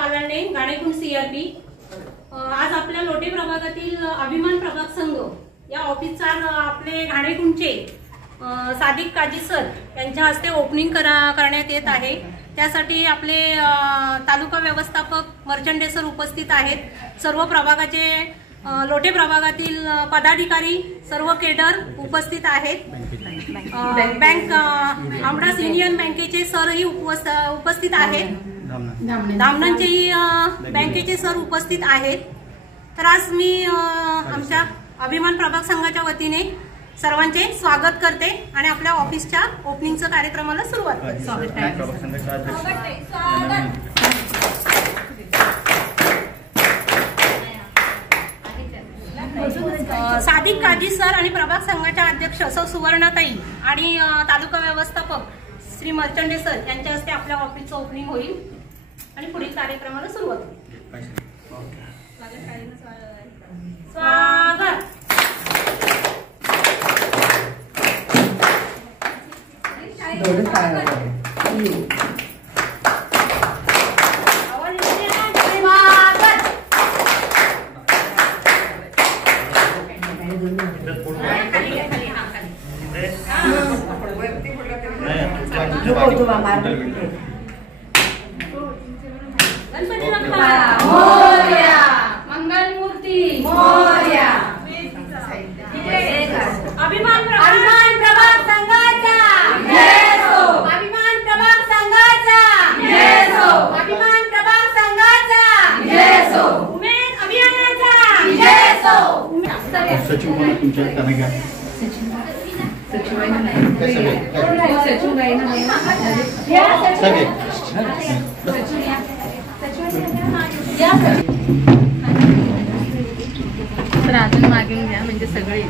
Palande, गाणेकुंड CRP. आज आपल्या लोटे प्रभागातील अभिमान प्रभाग संघ या ऑफिसचा आपले घाणेकुंडचे सादिक काजी सर यांच्या हस्ते ओपनिंग करण्यात येत आहे। त्यासाठी आपले तालुका व्यवस्थापक मर्चंडे सर उपस्थित आहेत। सर्व प्रभागाचे लोटे प्रभागातील पदाधिकारी सर्व केडर उपस्थित आहेत। बँक आमडास युनियन बँकेचे सरही उपस्थित आहेत। धामणंचेही बँकेचे सर उपस्थित आहेत। तर आज मी आमच्या अभिमान प्रभाग संघाच्या वतीने सर्वांचे स्वागत करते आणि आपल्या ऑफिसच्या ओपनिंगच्या कार्यक्रमाला सुरुवात करते। सादिक काजी सर आणि प्रभाग संघाच्या अध्यक्ष सौ सुवर्णाताई आणि तालुका व्यवस्थापक श्री मर्चंडे सर यांच्या हस्ते आपल्या ऑफिसचं ओपनिंग होईल आणि पुढील कार्यक्रमाला सुरुवात होईल। स्वागत। गणपती बाप्पा मोरया, मंगल मूर्ती मोरया। अभिमान प्रभाग संघाचा जय हो। अभिमान प्रभाग संघाचा जय हो। अभिमान प्रभाग संघाचा जय हो। उमेद अभियानाचा जय हो। सचिव म्हणून तुमच्या त्यांना तर अजून मागून घ्या म्हणजे सगळे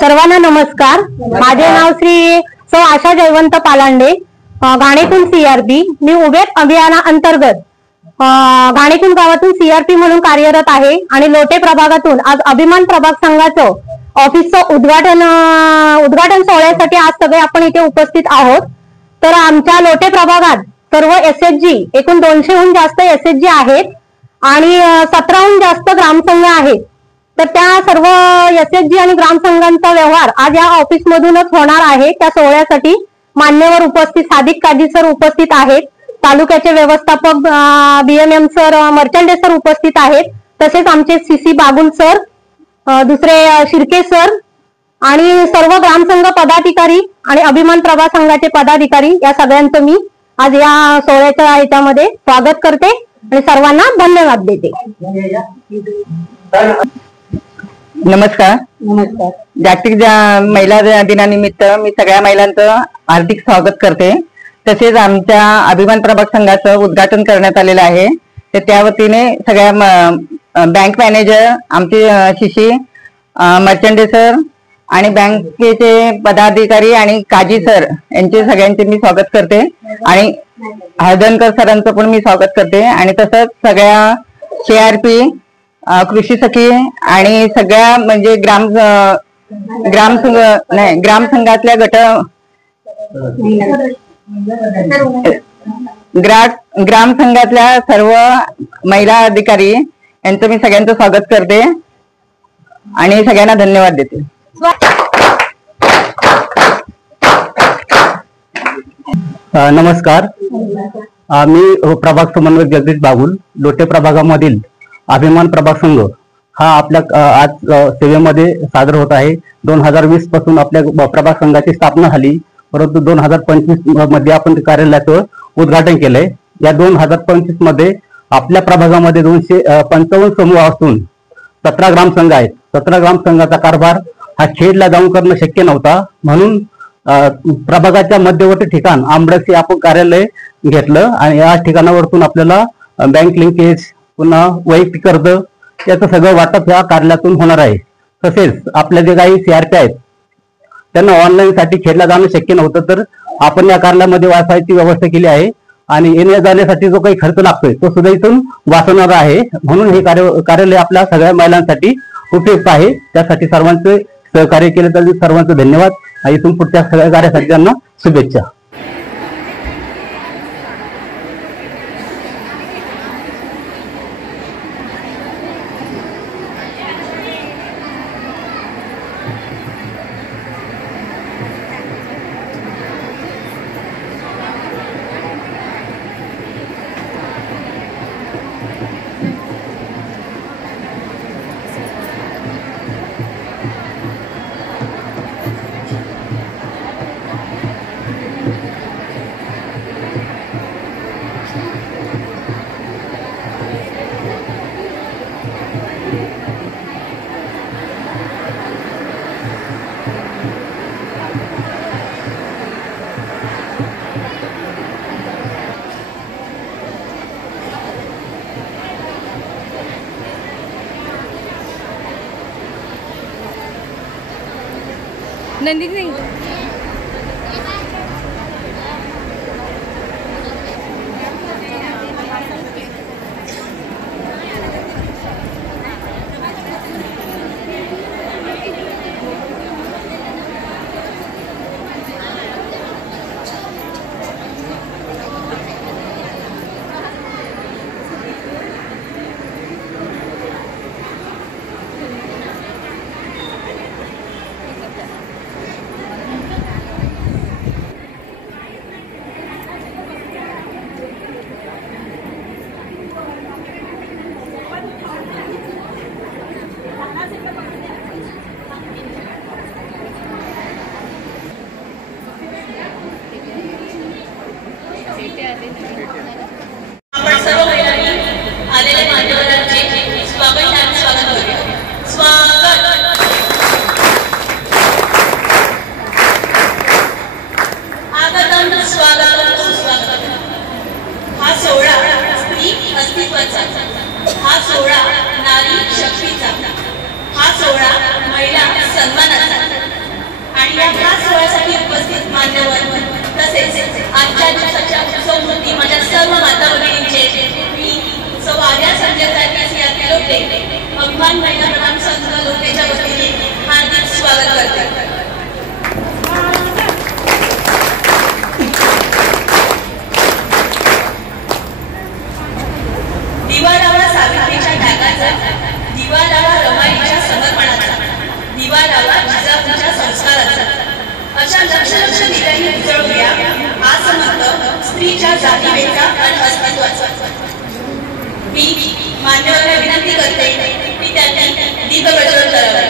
सर्वांना नमस्कार। माझे नाव श्री सौ आशा जयवंत पालांडे, घाणेकुंड सीआरपी। मी उभे अभियानाअंतर्गत घाणेकुंड गावातून सीआरपी म्हणून कार्यरत आहे आणि लोटे प्रभागातून आज अभिमान प्रभाग संघाचं ऑफिसचं उद्घाटन सोहळ्यासाठी आज सगळे आपण इथे उपस्थित आहोत। तर आमच्या लोटे प्रभागात सर्व एसएचजी एकूण 200हून जास्त एसएचजी आहेत आणि 17हून जास्त ग्रामसंघ आहेत। तर त्या सर्व एसएचजी आणि ग्रामसंघांचा व्यवहार आज या ऑफिस मधूनच होणार आहे। त्या सोहळ्यासाठी मान्यवर उपस्थित सादिक काजी सर उपस्थित आहेत, तालुक्याचे व्यवस्थापक बीएमएम सर मर्चंडे सर उपस्थित आहेत, तसेच आमचे सीसी बागुल सर, दुसरे शिर्के सर आणि सर्व ग्रामसंघ पदाधिकारी आणि अभिमान प्रभाग संघाचे पदाधिकारी या सगळ्यांचं मी आज या सोहळ्याच्या ह्याच्यामध्ये स्वागत करते आणि सर्वांना धन्यवाद देते। नमस्कार। जागतिक महिला दिनानिमित्त मी सगळ्या महिलांचं हार्दिक स्वागत करते। तसेच आमच्या अभिमान प्रभाग संघाचं उद्घाटन करण्यात आलेलं आहे। तर त्या वतीने सगळ्या बँक मॅनेजर आमचे शिशी मर्चंडे सर आणि बँकेचे पदाधिकारी आणि काजी सर यांचे सगळ्यांचे मी स्वागत करते आणि हळदणकर सरांचं पण मी स्वागत करते आणि तसंच सगळ्या सीआरपी कृषी सखी आणि सगळ्या म्हणजे ग्रामसंघातल्या गट ग्राम संघातल्या सर्व महिला अधिकारी यांचं मी सगळ्यांचं स्वागत करते आणि सगळ्यांना धन्यवाद देते. नमस्कार. मी प्रभाग समन्वयक जगदीश बागुल, लोटे प्रभागामधील अभिमान प्रभाग संघ हा आपल्या आज सेवेमध्ये सादर होत आहे. 2020 पासून आपल्या प्रभाग संघाची स्थापना झाली, परंतु 2025 मध्ये आपण कार्यालयाचं उद्घाटन केलंय. या 2025 मध्ये आपल्या प्रभागामध्ये 255 समूह असून 17 ग्रामसंघ आहेत. 17 ग्रामसंघाचा कारभार हा खेडला जाऊन करणं शक्य नव्हता, म्हणून प्रभागाच्या मध्यवर्ती ठिकाण आंबडस आपण कार्यालय घेतलं आणि या ठिकाणावरतून आपल्याला बँक लिंकेज, पुन्हा वैयक्तिक कर्ज याचं सगळं वाटप या कार्यालयातून होणार आहे. तसेच आपल्या जे काही CRP आहेत त्यांना ऑनलाईन साठी खेडला जाणं शक्य नव्हतं, तर आपण या कार्यालयामध्ये वाचायची व्यवस्था केली आहे आणि येण्या जाण्यासाठी जो काही खर्च लागतोय तो सुद्धा इथून वाचवणार आहे. म्हणून हे कार्यालय आपल्या सगळ्या महिलांसाठी उपयुक्त आहे. त्यासाठी सर्वांचे सहकार्य केले तर सर्वांचे धन्यवाद. इथून पुढच्या सगळ्या कार्यासाठी त्यांना शुभेच्छा. नंदिनी आपण सर्व महिलांनी आलेल्या मान्यवरांचे स्वागत करूया. स्वागत. आगतम स्वागतम सुस्वागतम. हा सोहळा स्त्री अस्तित्वाचा, हा सोहळा नारी शक्तीचा, हा सोहळा महिला सन्मानाचा. आणि या खास सोहळ्यासाठी उपस्थित मान्यवर तसेच आजच्या दिवसाच्या उत्सवमूर्ती माझ्या सर्व माता भगिनींचे मी सवाऱ्या संजय लोटे अभिमान महिला प्रधान संघ लोटेच्या वतीने हार्दिक स्वागत करते. दिवा लावा सावित्रीच्या त्यागाचा, दिवा लावा रमाईच्या समर्पणाचा, दिवा लावा जिजाऊच्या संस्काराचा. अशा लक्ष दिव्यांनी उजळूया आज समर्थ स्त्रीच्या जातीवेचा आणि अस्तित्वाचा. मी मान्यवरांना विनंती करते की त्यांनी दीप प्रज्वलन करावे.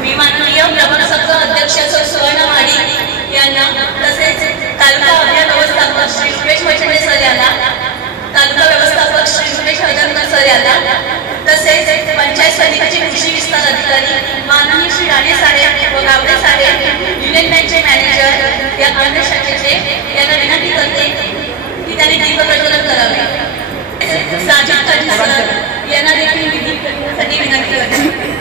मी माननीय प्रभाग संघ अध्यक्ष सुवर्ण माडी यांना, तसेच तालुका अभियान व्यवस्थापक श्री सुरेश वैष्णवे सर यांना, तालुका व्यवस्थापक श्री सुरेश हजरकर सर यांना, तसेच पंचायत समितीचे कृषी विस्तार अधिकारी माननीय श्री राणे साहेब व गावडे साहेब, युनियन बँकचे मॅनेजर या अन्य शाखेचे यांना विनंती करते की त्यांनी दीप प्रज्वलन करावे. साजिद काजी सर यांना देखील विनंती करते.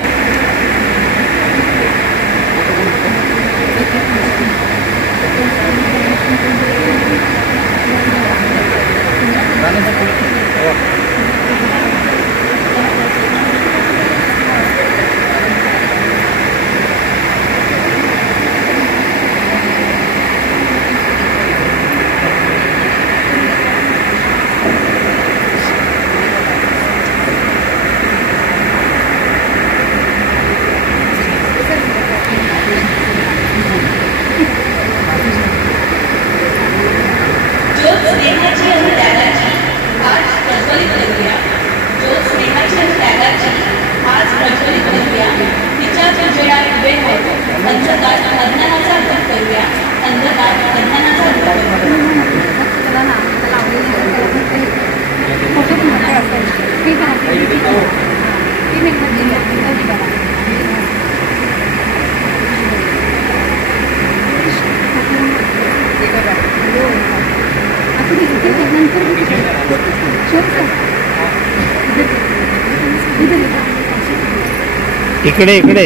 इकडे इकडे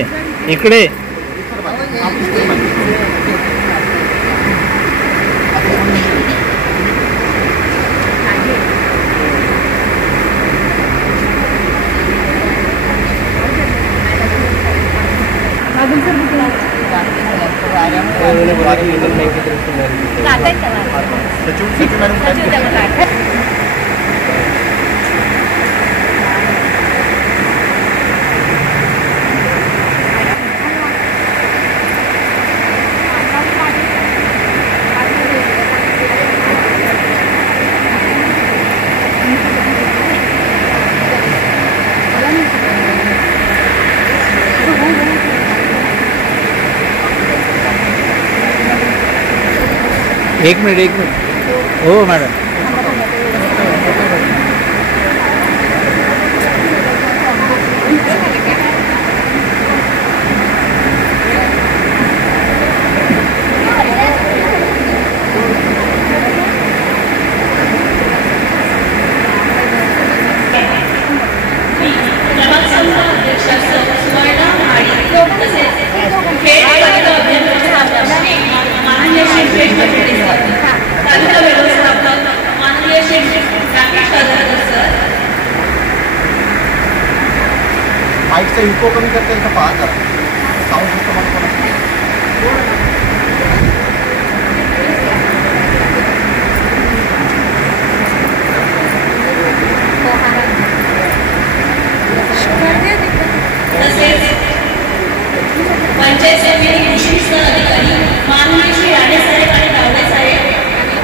इकडे एक मिनिट हो मॅडम. माईकचा इको कमी करता येईल का पाहा जरा साऊंड सिस्टम पंचायत समिती विशिष्ट अधिकारी माननीय श्री राणे साहेब आणि डावले साहेब,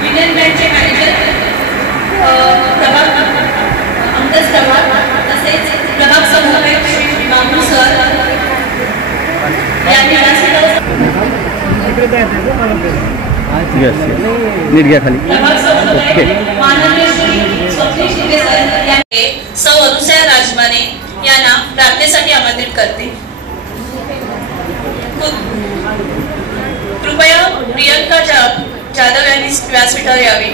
युनियन बँकचे मॅनेजर प्रभाग अंगज प्रभाग, तसेच प्रभाग समन्वयक श्री बाबू सर यांनी नीट घ्या खाली. प्रभाग समन्वयक माननीय श्री स्वप्नील शिंदे सर यांनी सौ अनुसया राजमाने यांना प्रार्थनेसाठी आमंत्रित करते. कृपया प्रियंका जाधव यांनी व्यासपीठावर यावे.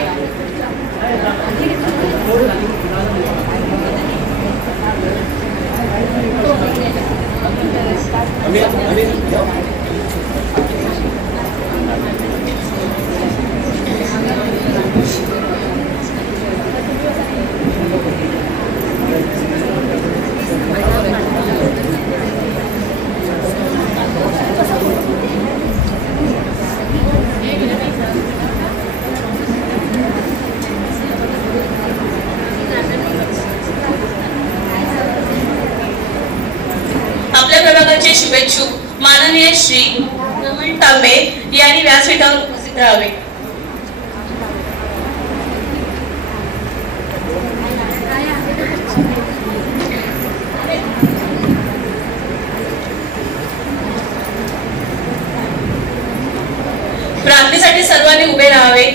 आपल्या प्रभागाचे शुभेच्छुक माननीय श्री रमण तांबे यांनी व्यासपीठावर उपस्थित राहावे. प्रार्थनेसाठी सर्वांनी उभे राहावे.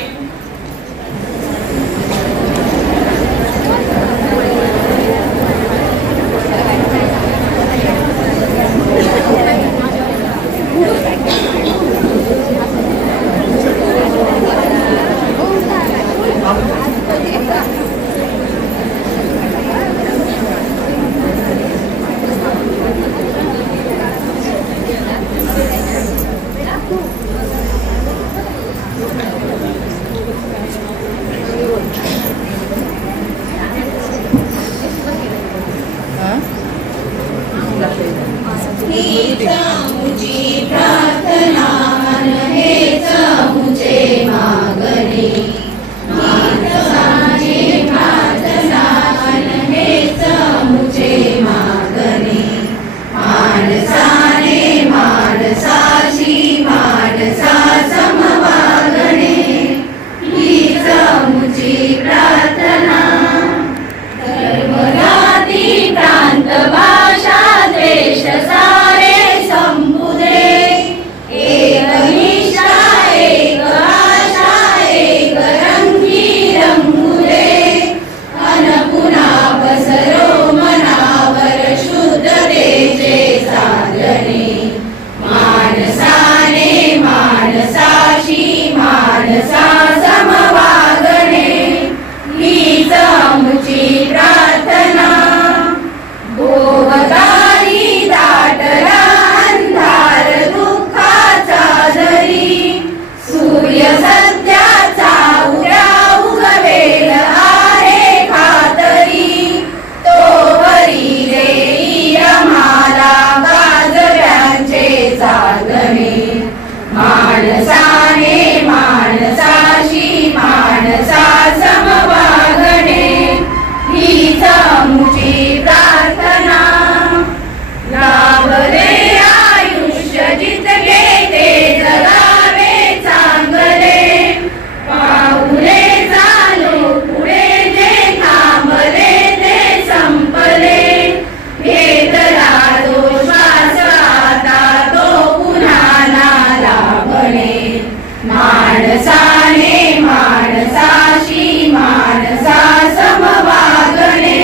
माणसाने माणसाशी माणसा समवागणे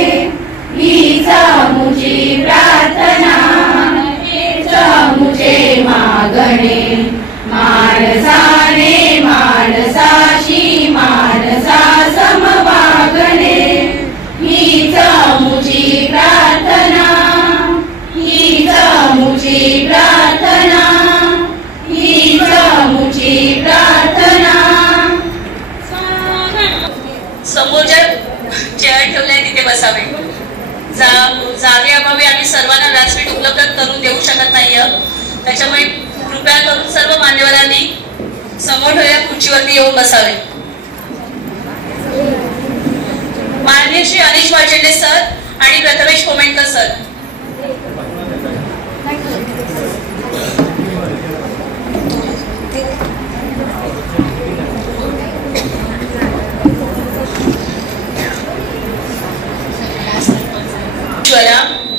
हीच मुची प्रार्थना हीच मुचे मागणे माणसाने माणसाशी माणसा समवागणे हीच मुची प्रार्थना हीच मुची प्रार्थना हीच मुची प्रार्थना. समोर ज्या चेअर ठेवल्या तिथे बसावे. जागेअभावी आम्ही सर्वांना व्यासपीठ उपलब्ध करून देऊ शकत नाहीये. त्याच्यामुळे कृपया करून सर्व मान्यवरांनी समोर ठेवलेल्या खुर्चीवरती येऊन बसावे. माननीय श्री अनिश वाजेंडे सर आणि प्रथमेश कोमेंडकर सर.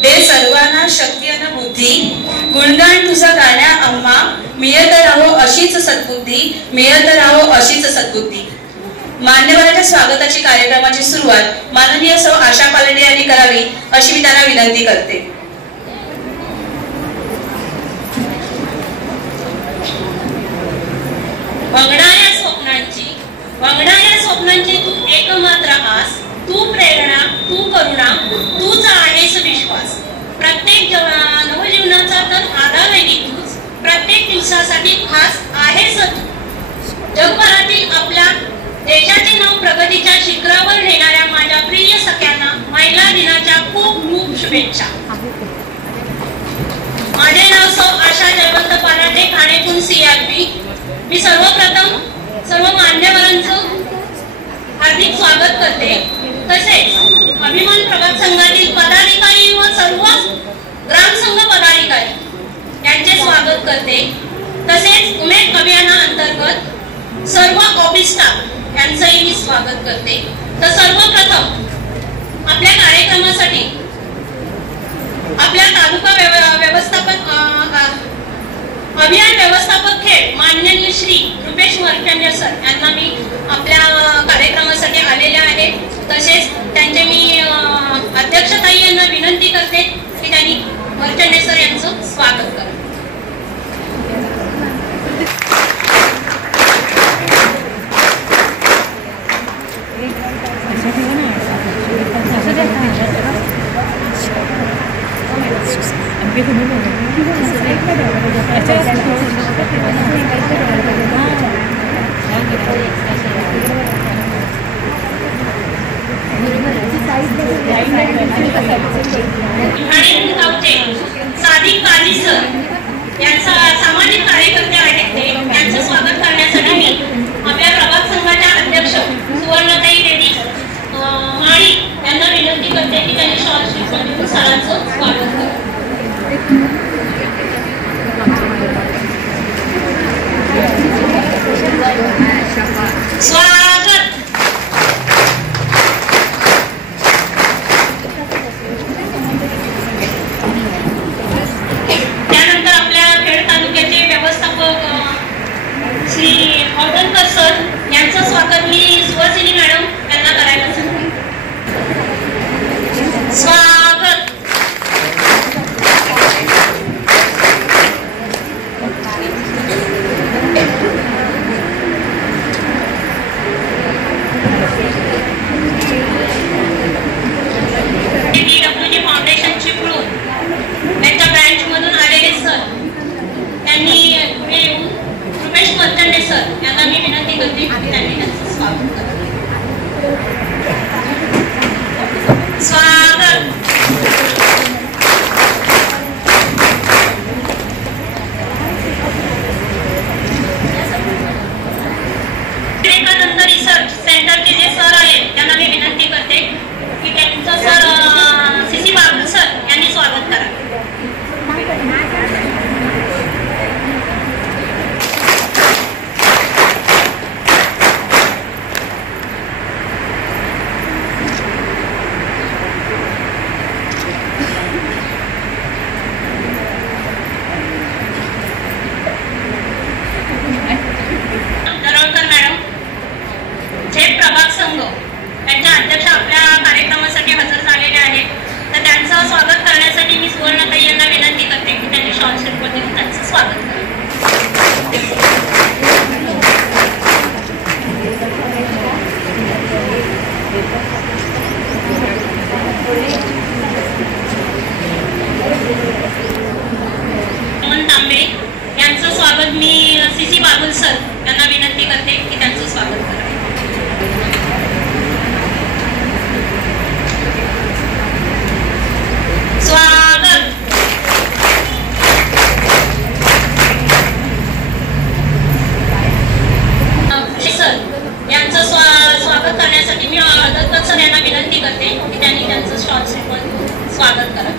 दे सर्वांना शक्ती आणि बुद्धी गुणगान तुझा गाण्या आम्हा मिळत राहो अशीच सद्बुद्धी मिळत राहो अशीच सद्बुद्धी. मान्यवरांच्या स्वागताची कार्यक्रमाची सुरुवात माननीय सौ आशा पालंडे यांनी करावी अशी मी त्यांना विनंती करते. वंगणाऱ्या स्वप्नांची तू एकमात्र आस तू प्रेरणा तू करुणा तूच आहेस विश्वास. प्रत्येक नवजीवनाचा तर आधार आहे तूच प्रत्येक दिवसासाठी खास आहेस तू. जगभरातील आपल्या देशाचे नाव प्रगतीच्या शिखरावर नेणाऱ्या माझ्या प्रिय सख्यांना महिला दिनाच्या खूप खूप शुभेच्छा. माझे नाव सौ आशा जयवंत पालांडे ठाणेतून CRP. मी सर्वप्रथम सर्व मान्यवरांचं हार्दिक स्वागत करते. तसेच अभिमान प्रभाग संघातील पदाधिकारी व सर्व ग्रामसंघ पदाधिकारी यांचे स्वागत करते. तसेच उमेद अभियानाअंतर्गत सर्व ऑफिस स्टाफ यांचंही मी स्वागत करते. तर सर्वप्रथम आपल्या कार्यक्रमासाठी आपल्या तालुका अभियान व्यवस्थापक खेळ माननीय श्री रुपेश मर्चंडे सर यांना मी आपल्या कार्यक्रमासाठी आलेले आहेत. तसेच त्यांचे मी अध्यक्षताई यांना विनंती करते की त्यांनी मर्चंडे सर यांचं स्वागत करा. सादिक काजी सर यांचा सामाजिक कार्यकर्ते आहेत ते त्यांचं स्वागत करण्यासाठी मी आपल्या प्रभाग संघाच्या अध्यक्ष सुवर्णताई रेड्डी माळी यांना विनंती करते की त्यांनी शॉर्ट स्पीचमध्ये सरांचं स्वागत करा. स्वागत. त्यानंतर आपल्या खेड तालुक्याचे व्यवस्थापक श्री औदनकर सर यांचं स्वागत मी सुहासिनी मॅडम यांना करायला सांगते. स्वागत. फाउंडेशन चिपळूण त्यांच्या ब्रँच मधून आलेले सर त्यांनी पुढे येऊन रुपेश मर्चंडे सर यांना मी विनंती करते की त्यांनी त्यांचं स्वागत करावं. स्वागत. विवेकानंद रिसर्च सेंटरचे जे सर आहेत त्यांना मी विनंती करते की त्यांचं सर CC बाबू सर यांनी स्वागत करा. दरवळकर विनंती करते की त्यांनी त्यांचं शॉर्ट स्टेटमेंट स्वागत करा.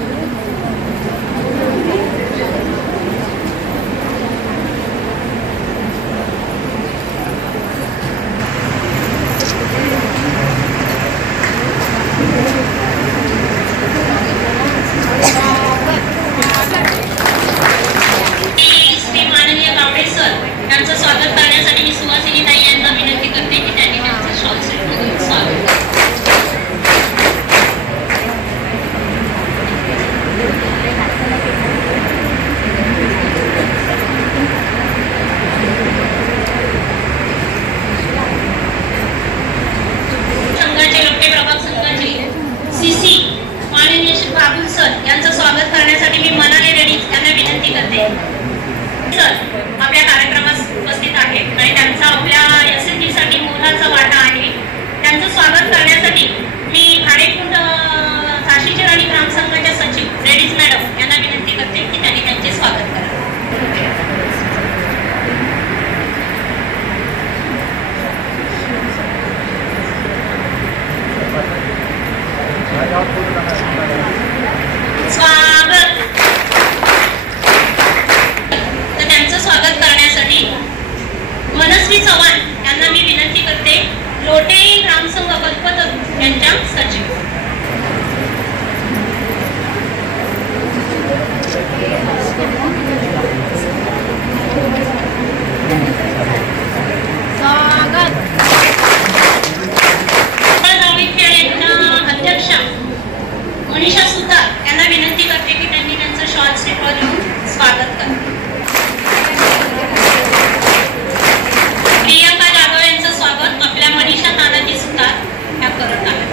श्री माननीय कावडे सर यांचं स्वागत करण्यासाठी मी सुहासिनी ताई यांना विनंती करते की त्यांनी त्यांचं शॉर्ट स्टेटमेंट स्वागत करा. संघाचे लोटे प्रभाग संघाचे सीसी माननीय श्री बाबुल सर यांचं स्वागत करण्यासाठी मी मनाली रेड्डी यांना विनंती करते. सर आपल्या कार्यक्रमात उपस्थित आहे आणि त्यांचा आपल्या SSG साठी मोलाचा वाटा आहे. त्यांचं स्वागत करण्यासाठी मी खाडेकुंड झाशीचे राणी ग्रामसंघाच्या सचिव रेड्डीज मॅडम यांना विनंती करते की त्यांनी त्यांचे स्वागत करा. स्वागत. तर त्यांचं स्वागत करण्यासाठी मनस्वी चव्हाण यांना मी विनंती करते, लोटे ग्रामसंघ कल्पतरू यांच्या सचिव. स्वागत. अध्यक्षा मनीषा सुतार यांना विनंती करते की त्यांनी त्यांचं शॉर्ट स्टेटवर लिहून स्वागत करा. प्रियंका जाधव यांचं स्वागत आपल्या मनीषा तानाजी सुतार ह्या करत आहेत.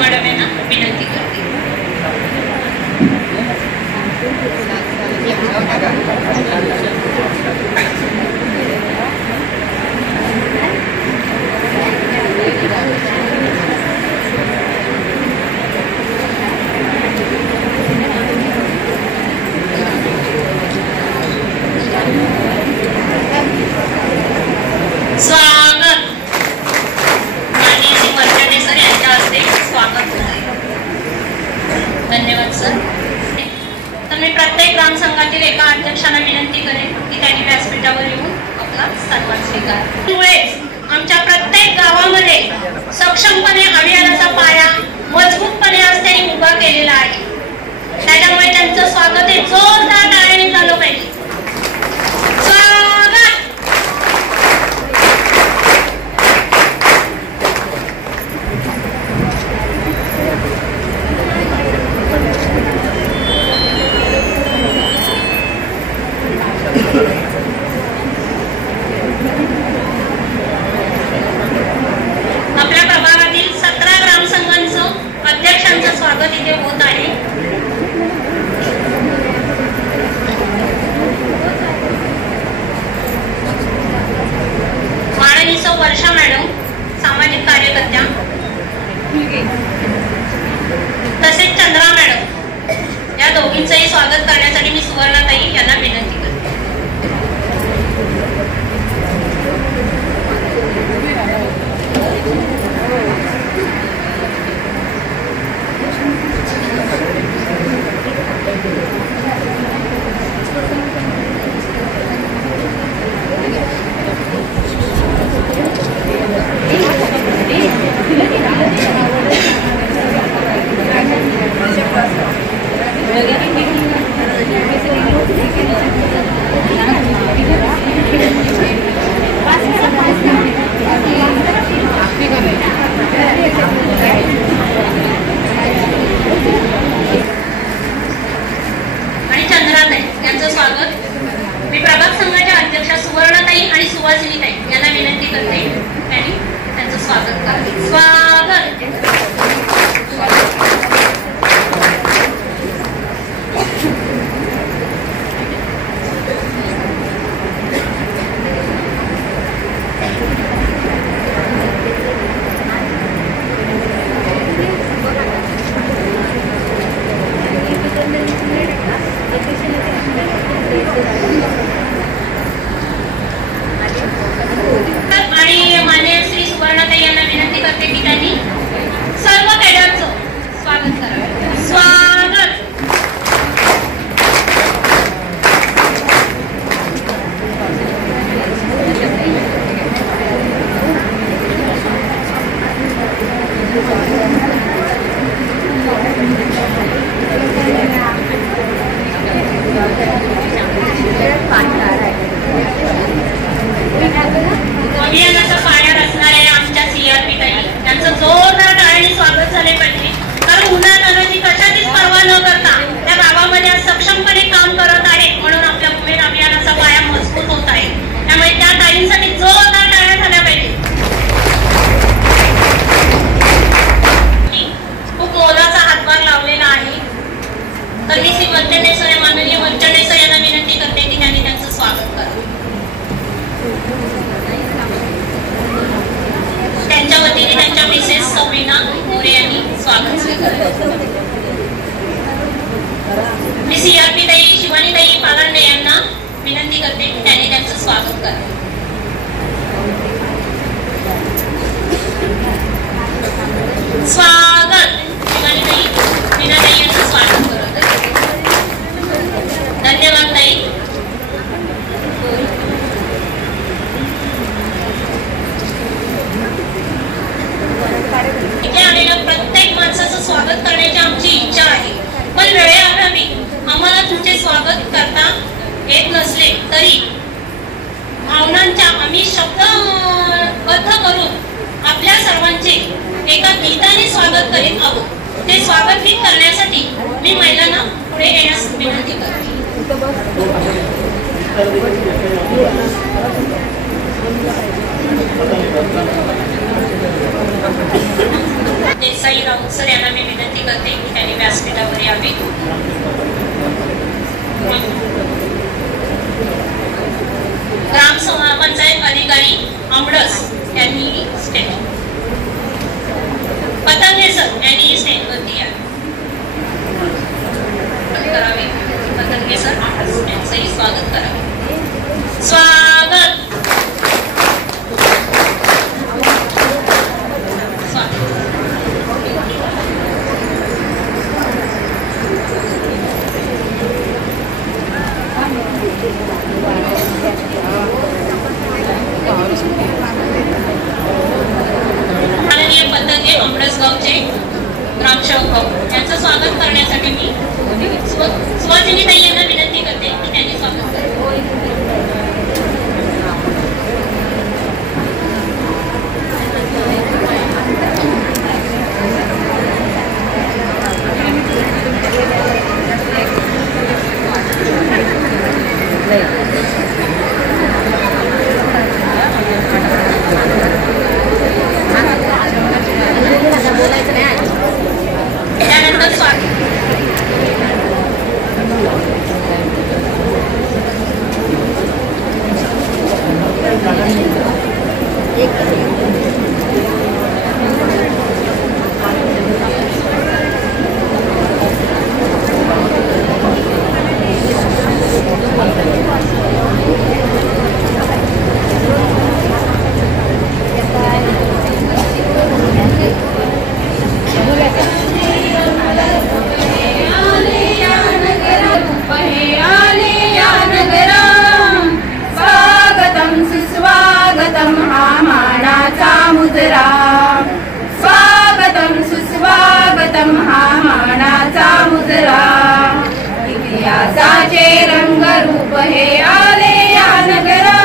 मॅडम यांना विनंती करते. मी प्रत्येक ग्रामसंघातील एका अध्यक्षांना विनंती करेन की त्यांनी व्यासपीठावर येऊन आपला सन्मान स्वीकारावा। आमच्या प्रत्येक गावामध्ये सक्षमपणे अभियानाचा पाया मजबूतपणे आज त्यांनी उभा केलेला आहे, त्याच्यामुळे त्यांचं स्वागत हे जोरदार टाळ्यांनी झालं पाहिजे। आपल्या प्रभागातील 17 ग्रामसंघांचं अध्यक्षांचं स्वागत इथे होत आहे। माननीय सौ वर्षा मॅडम सामाजिक कार्यकर्त्या, तसेच चंद्रा मॅडम या दोघींचंही स्वागत करण्यासाठी मी सुवर्णाताई यांना विनंती करते। यांचं स्वागत मी प्रभाग संघाच्या अध्यक्षा सुवर्णाताई आणि सुवासिनीताई यांना विनंती करते त्यांनी त्यांचं स्वागत करावे। स्वागत। आणि माननीय श्री सुवर्णाताई यांना विनंती करते की त्यांनी सर्व कॅडरचं स्वागत करावे। स्वागत। अभियानाचा पाया रचणाऱ्या आमच्या CRP ताई यांचं जोरदार टाळ्यांनी स्वागत झाले पाहिजे, कारण उन्हातान्हाची कशाचीच पर्वा न करता त्या गावामध्ये सक्षमपणे काम करत आहे, म्हणून आपल्या उमेद अभियानाचा पाया मजबूत होत आहे। त्यामुळे त्या ताईंसाठी जोरदार टाळ्या झाल्या पाहिजे। खूप मोलाचा हातभार लावलेला आहे, तर मी श्री वंचने सर माननीय वंचने सर यांना विनंती करते की त्यांनी त्यांचं स्वागत करावं। त्यांच्या वतीने त्यांच्या मिसेस सौवीना मोरे यांनी स्वागत स्वीकारले। मी CRP ताई शिवानीताई पालांडे यांना विनंती करते की त्यांनी त्यांचं स्वागत करावे। स्वागत। शिवानीताई मीनाताई यांचं स्वागत करत आहे। धन्यवाद ताई। इथे आलेल्या प्रत्येक माणसाचं स्वागत करण्याची आमची इच्छा आहे, पण वेळेअभावी आम्हाला तुमचे स्वागत करता येत नसले तरी भावनांच्या आम्ही शब्दबद्ध करून आपल्या सर्वांचे एका गीताने स्वागत करीत आहोत। ते स्वागत गीत करण्यासाठी मी महिलांना पुढे येण्यास विनंती करते। देसाई राऊत सर यांना मी विनंती करते की त्यांनी व्यासपीठावर यावे। ग्राम पंचायत अधिकारी आमडस यांनी स्टेज पतंगे सर यांनी स्टेजवरती करावे। पतंगे सर यांचंही स्वागत करावे। स्वागत। सुहासिनी ताई यांना विनंती करते की त्यांनी स्वागत करावे. त्यानंतर स्वागत स्वागतम हा मानाचा मुजरा इतिहासाचे रंगरूप हे आले या नगरा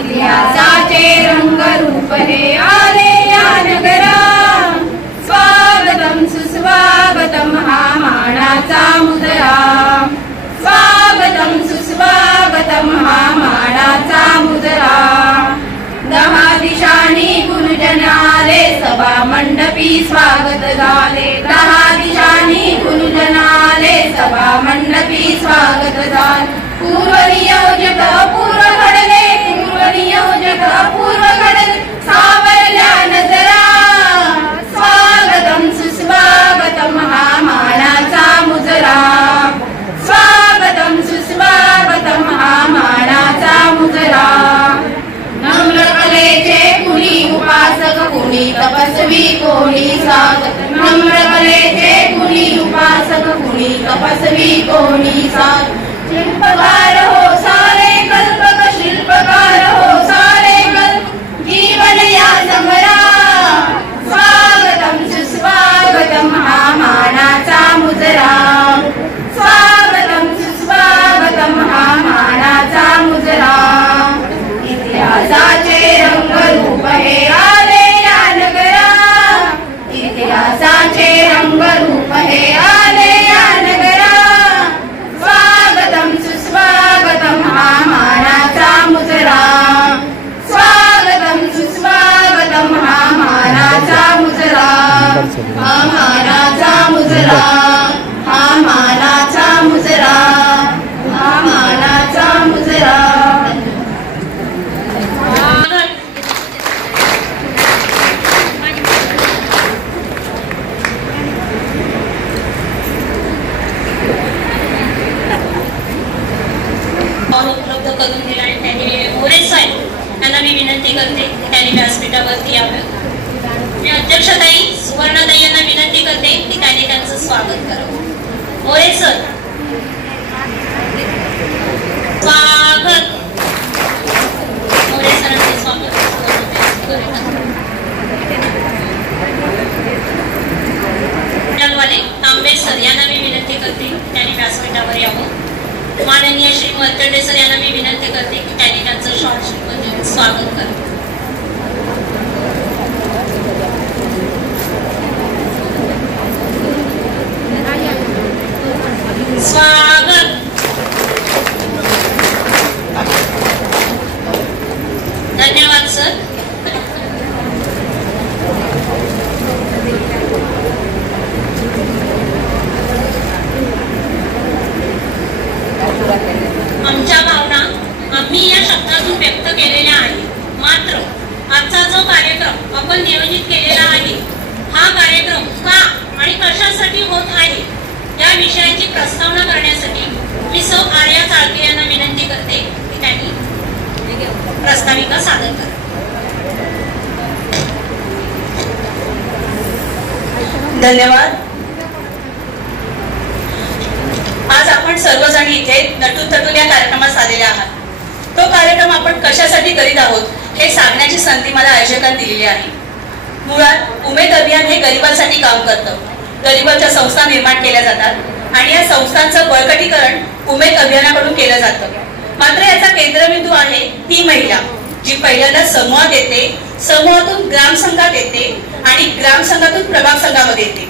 इतिहासाचे रंगरूप हे आले या नगरा स्वागतम सुस्वागतम हा मानाचा मुजरा स्वागतम सुस्वागतम हा मानाचा मुजरा दहा दिशांनी गुरुजन आले सभा मंडपी स्वागत झाले दहा दिशांनी गुरुजन आले सभा मंडपी स्वागत झाले पूर्व नियोजक पूर्व घडले पूर्व नियोजक पूर्व घडले सावरल्या नजरा स्वागतम सुस्वागतम हा मानाचा मुजरा स्वागतम सुस्वागतम हा मानाचा मुजरा नम्रकलेचे कुणी उपासक कुणी तपस्वी कोणी साधक नम्रकलेचे कुणी उपासक कुणी तपस्वी कोणी साधक शिल्पकार हो सारे कल्पक शिल्पकार हो सारे कल्प जीवन या समरा स्वागतम सुस्वागतम हा मानाचा मुजरा स्वागतम सुस्वागतम हा मानाचा मुजरा इतिहासाचे रंगरूप हे आले या नगरा इतिहासाचे रंगरूप हे आले या नगरा स्वागतम सुस्वागतम हा मानाचा मुजरा स्वागतम सुस्वागतम हा मानाचा मुजरा हा मानाचा मुजरा हा मानाचा मुजरा हा मानाचा मुजरा उपलब्ध करून दिला आणि त्यांनी मोरे साहेब यांना मी विनंती करते त्यांनी व्यासपीठावरती यावं. मी अध्यक्षताई सुवर्णाताई यांना विनंती करते की त्यांनी त्यांचं स्वागत करावं. मोरे सर स्वागत मोरे सरांचं स्वागत तांबे सर यांना मी विनंती करते त्यांनी व्यासपीठावर यावं. माननीय श्री मर्तंडे सर यांना मी विनंती करते की त्यांनी त्यांचं शॉर्ट स्वागत करावं. स्वागत धन्यवाद सर. आमच्या भावना आम्ही या शब्दातून व्यक्त केलेल्या आहेत. मात्र आजचा जो कार्यक्रम आपण नियोजित केलेला आहे हा कार्यक्रम का आणि कशासाठी होत आहे या विषयाची प्रस्तावना करण्यासाठी मी सौ आर्या चाळके यांना विनंती करते की त्यांनी प्रस्ताविका सादर करा. धन्यवाद. आज आपण सर्वजण इथे नटून थटून या कार्यक्रमात आलेले आहात. तो कार्यक्रम आपण कशासाठी करीत आहोत हे सांगण्याची संधी मला आयोजकांनी दिलेली आहे. मुळात उमेद अभियान हे गरिबांसाठी काम करतं. गरिबांच्या संस्था निर्माण केल्या जातात आणि या संस्थांचं बळकटीकरण उमेद अभियानाकडून केलं जातं. मात्र याचा केंद्रबिंदू आहे ती महिला, जी पहिल्यांदा समूहात येते, समूहातून ग्रामसंघात येते आणि ग्रामसंघातून प्रभाग संघामध्ये येते.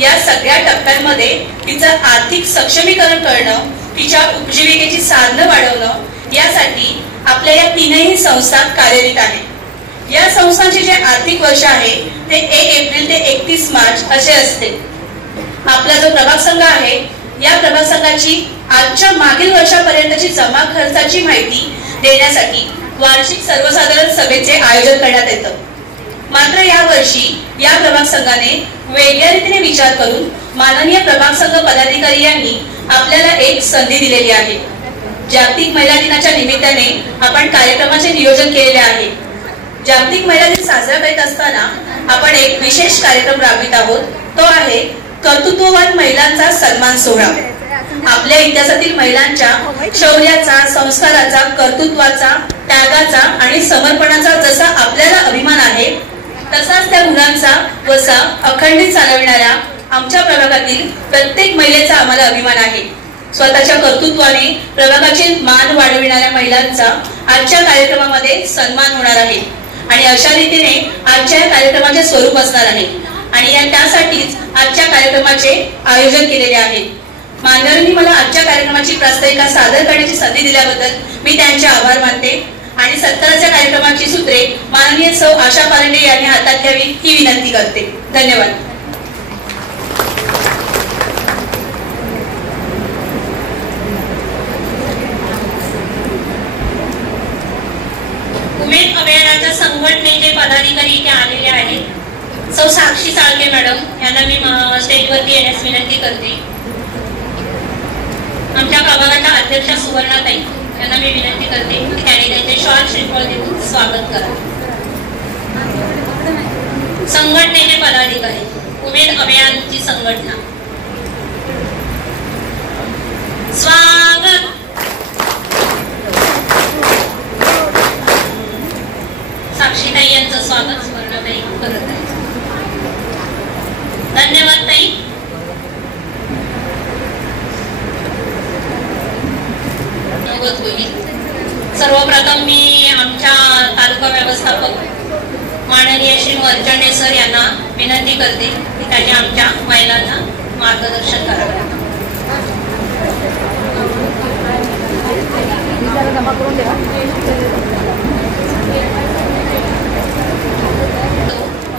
या सगळ्या टप्प्यांमध्ये तिचं आर्थिक सक्षमीकरण करणं, तिच्या उपजीविकेची साधनं वाढवणं, यासाठी आपल्या या तीनही संस्था कार्यरत आहेत. या संस्थांचे जे आर्थिक वर्ष आहे ते 1 एप्रिल ते 31 मार्च असे असते. आपला जो प्रभाग संघ आहे, या प्रभाग संघाची आजच्या मागील वर्षापर्यंतची जमा खर्चाची माहिती देण्यासाठी वार्षिक सर्वसाधारण सभेचे आयोजन करण्यात येतं. मात्र या वर्षी या प्रभाग संघाने वेगळ्या रीतीने विचार करून माननीय प्रभाग संघ पदाधिकारी यांनी आपल्याला एक संधी दिलेली आहे. जागतिक महिला दिनाच्या निमित्ताने आपण कार्यक्रमाचे नियोजन केलेले आहे. जागतिक महिला दिन साजरा करीत असताना आपण एक विशेष कार्यक्रम राबवित आहोत. तो आहे कर्तृत्ववान महिलांचा सन्मान सोहळा. आपल्या इतिहासातील महिलांच्या शौर्याचा, संस्काराचा, कर्तृत्वाचा, त्यागाचा आणि समर्पणाचा जसा आपल्याला अभिमान आहे, तसाच त्या गुणांचा वसा अखंडित चालविणाऱ्या आमच्या प्रभागातील प्रत्येक महिलेचा आम्हाला अभिमान आहे. स्वतःच्या कर्तृत्वाने प्रभागाचे मान वाढविणाऱ्या महिलांचा आजच्या कार्यक्रमामध्ये सन्मान होणार आहे आणि अशा रीतीने आजच्या कार्यक्रमाचे स्वरूप असणार आहे आणि त्यासाठीच आजच्या कार्यक्रमाचे आयोजन केलेले आहे. मान्यवरांनी मला आजच्या कार्यक्रमाची प्रास्ताविका सादर करण्याची संधी दिल्याबद्दल मी त्यांचे आभार मानते आणि सत्काराच्या कार्यक्रमाची सूत्रे माननीय सौ आशा पालंडे यांनी हातात घ्यावी ही विनंती करते. धन्यवाद. उमेद अभियानाच्या संघटनेचे पदाधिकारी इथे आलेले आहेत. सौ साक्षी साळके मॅडम यांना मी स्टेजवरती येण्यास विनंती करते. आमच्या प्रभागाच्या अध्यक्षा सुवर्णाताई यांना मी विनंती करते की त्यांनी त्यांचे शॉल श्रीफळ देऊन स्वागत करा. संघटनेचे पदाधिकारी, उमेद अभियानची संघटना, स्वागत. साक्षीताई यांचं स्वागत सुवर्णाताई करत आहे. धन्यवाद ताई. सर्वप्रथम मी आमच्या तालुका व्यवस्थापक माननीय श्री वर्चंडे सर यांना विनंती करते की त्यांनी आमच्या महिलांना मार्गदर्शन करावे.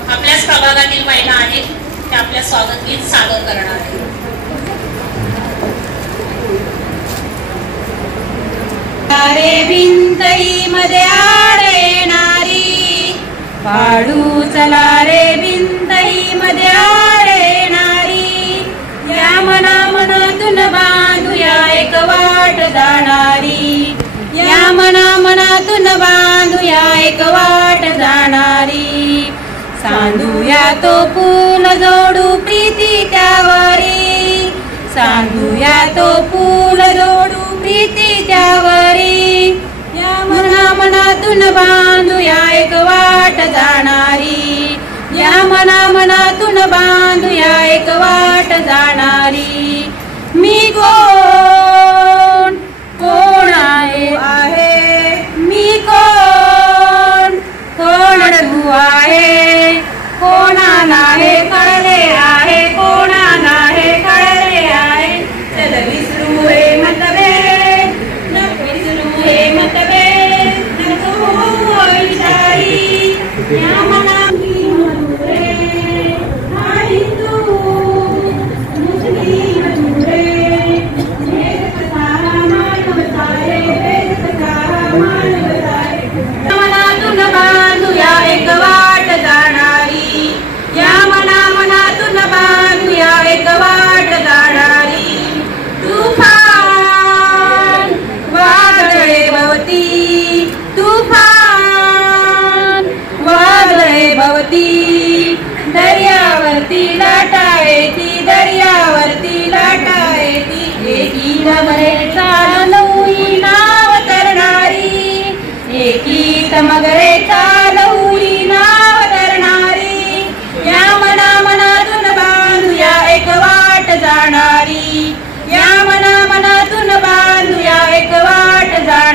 आपल्याच प्रभागातील महिला आहेत त्या आपल्या स्वागत गीत सादर करणार आहेत. रे भिंतई मध्ये आडे नारी पाडू चला रे भिंतई मध्ये आडे नारी या मना मनातून बांधूया एक वाट जाणारी या मना मनातून बांधूया एक वाट जाणारी सांधूया तो पूल जोडू प्रीती त्यावरी सांधूया तो पूल जोडू प्रीती त्यावरी या मना मनातून बांधूया एक वाट जाणारी या मना मनातून बांधूया एक वाट जाणारी. मी कोण कोण आहे मी कोण कोण तू आहे कोणाला हे कळले आहे कोणाला हे कळले आहे. चल विसरू हे मतभेद विसरू हे मतभेद नको विचारी या मनाची मधुरे आणि तू मुस्लिम मधुरे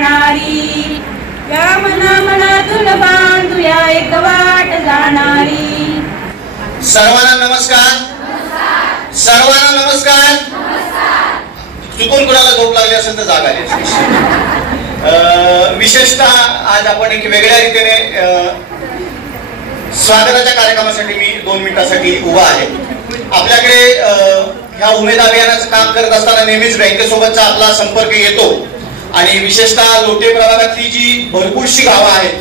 राहणारी, या मनातून बांधूया एक वाट जाणारी. सर्वांना नमस्कार. सर्वांना नमस्कार. चुकून कुणाला झोप लागली असेल तर जागा आहे. विशेषतः आज आपण एक वेगळ्या रीतीने स्वागताच्या कार्यक्रमासाठी मी 2 मिनिटासाठी उभा आहे. आपल्याकडे ह्या उमेद अभियानाचं काम करत असताना नेहमीच बँकेसोबतचा आपला संपर्क येतो आणि विशेषतः लोटे प्रभागातली जी भरपूरशी गावं आहेत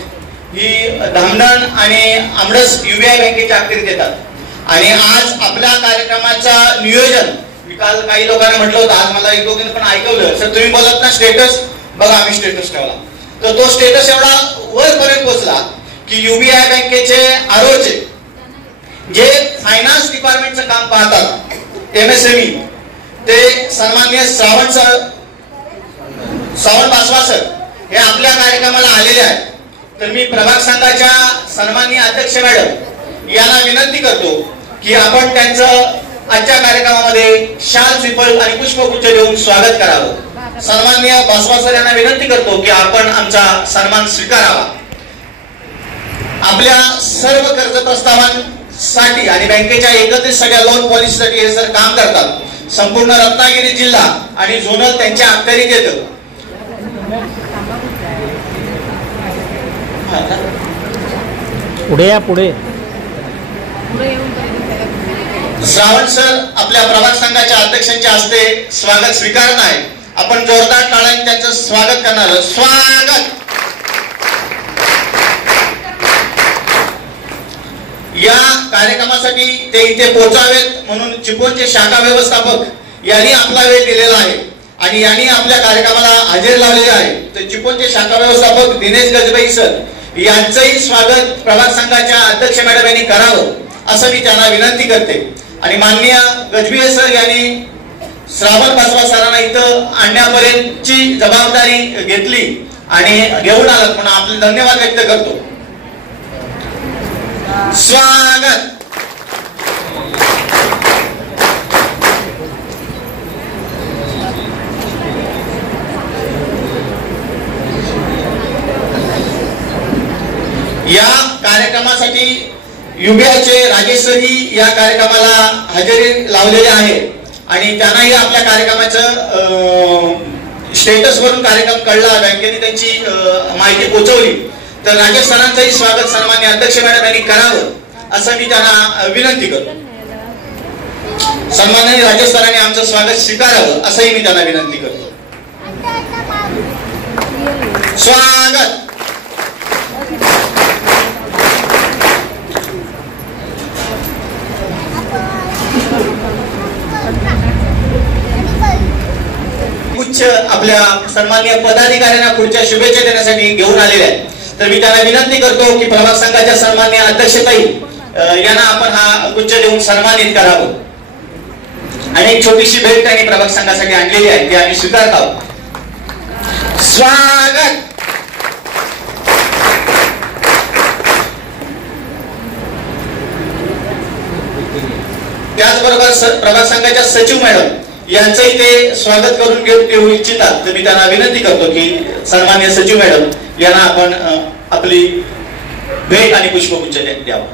ही धामणन आणि आमरस UBI बँकेच्या अखत्यारीत येतात. आणि आज आपल्या कार्यक्रमाचा नियोजन मी काल काही लोकांना म्हटलं होतं, आज मला 1-2 पण ऐकवलं, सर तुम्ही बोलत ना स्टेटस बघा, आम्ही स्टेटस ठेवला तर तो स्टेटस एवढा वरपर्यंत पोहोचला की UBI बँकेचे आरोचे जे फायनान्स डिपार्टमेंटचं काम पाहतात MSME ते सन्माननीय श्रावण बासवा सर हे आपल्या कार्यक्रमाला आलेले आहेत. तर मी प्रभाग संघाच्या सन्माननीय अध्यक्ष मॅडम यांना विनंती करतो की आपण त्यांचं आजच्या कार्यक्रमामध्ये शाल श्रीफळ आणि पुष्पगुच्छ देऊन स्वागत करावं. सन्माननीय बासवा सर यांना विनंती करतो की आपण आमचा सन्मान स्वीकारावा. आपल्या सर्व कर्ज प्रस्तावांसाठी आणि बँकेच्या एकत्रित सगळ्या लोन पॉलिसीसाठी हे सर काम करतात. संपूर्ण रत्नागिरी जिल्हा आणि झोनल त्यांच्या अखत्यारीत येतं. पुढे या, पुढे. श्रावण सर आपल्या प्रभाग संघाच्या अध्यक्षांच्या हस्ते स्वागत स्वीकारणार आहे. आपण जोरदार टाळ्यांनी त्यांचं स्वागत करणार. स्वागत. या कार्यक्रमासाठी ते इथे पोहोचावेत म्हणून चिपळूणचे शाखा व्यवस्थापक यांनी आपला वेळ दिलेला आहे आणि यांनी आपल्या कार्यक्रमाला हजेरी लावलेली आहे. तर चिपळूणचे शाखा व्यवस्थापक दिनेश गजबाई सर यांचंही स्वागत प्रभाग संघाच्या अध्यक्ष मॅडम यांनी करावं असं मी त्यांना विनंती करते. आणि माननीय गजबीये सर यांनी श्रावण बासवा सरांना इथं आणण्यापर्यंतची जबाबदारी घेतली आणि घेऊन आलात म्हणून आपले धन्यवाद व्यक्त करतो. स्वागत. या कार्यक्रमासाठी UBIचे राजेश सरही या कार्यक्रमाला हजेरी लावलेले आहे आणि त्यांनाही आपल्या कार्यक्रमाचं स्टेटस वरून कार्यक्रम कळला, बँकेने त्यांची माहिती पोहोचवली. तर राजेश सरांचंही स्वागत सन्माननीय अध्यक्ष मॅडम यांनी करावं असं मी त्यांना विनंती करतो. सन्माननीय राजेश सरांनी आमचं स्वागत स्वीकारावं असंही मी त्यांना विनंती करतो. स्वागत. उच्च आपल्या सन्माननीय पदाधिकाऱ्यांना पुढच्या शुभेच्छा देण्यासाठी घेऊन आलेले आहेत. तर मी त्यांना विनंती करतो की प्रभाग संघाच्या सन्माननीय अध्यक्षताई यांना आपण हा गुच्छ देऊन सन्मानित करावं. आणि एक छोटीशी भेट त्यांनी प्रभाग संघासाठी आणलेली आहे ती आम्ही स्वीकारत आहोत. स्वागत. त्याचबरोबर प्रभाग संघाच्या सचिव मॅडम यांचंही ते स्वागत करून घेऊ इच्छितात. तर मी त्यांना विनंती करतो की सन्माननीय सचिव मॅडम यांना आपण आपली भेट आणि पुष्पगुच्छ द्यावा.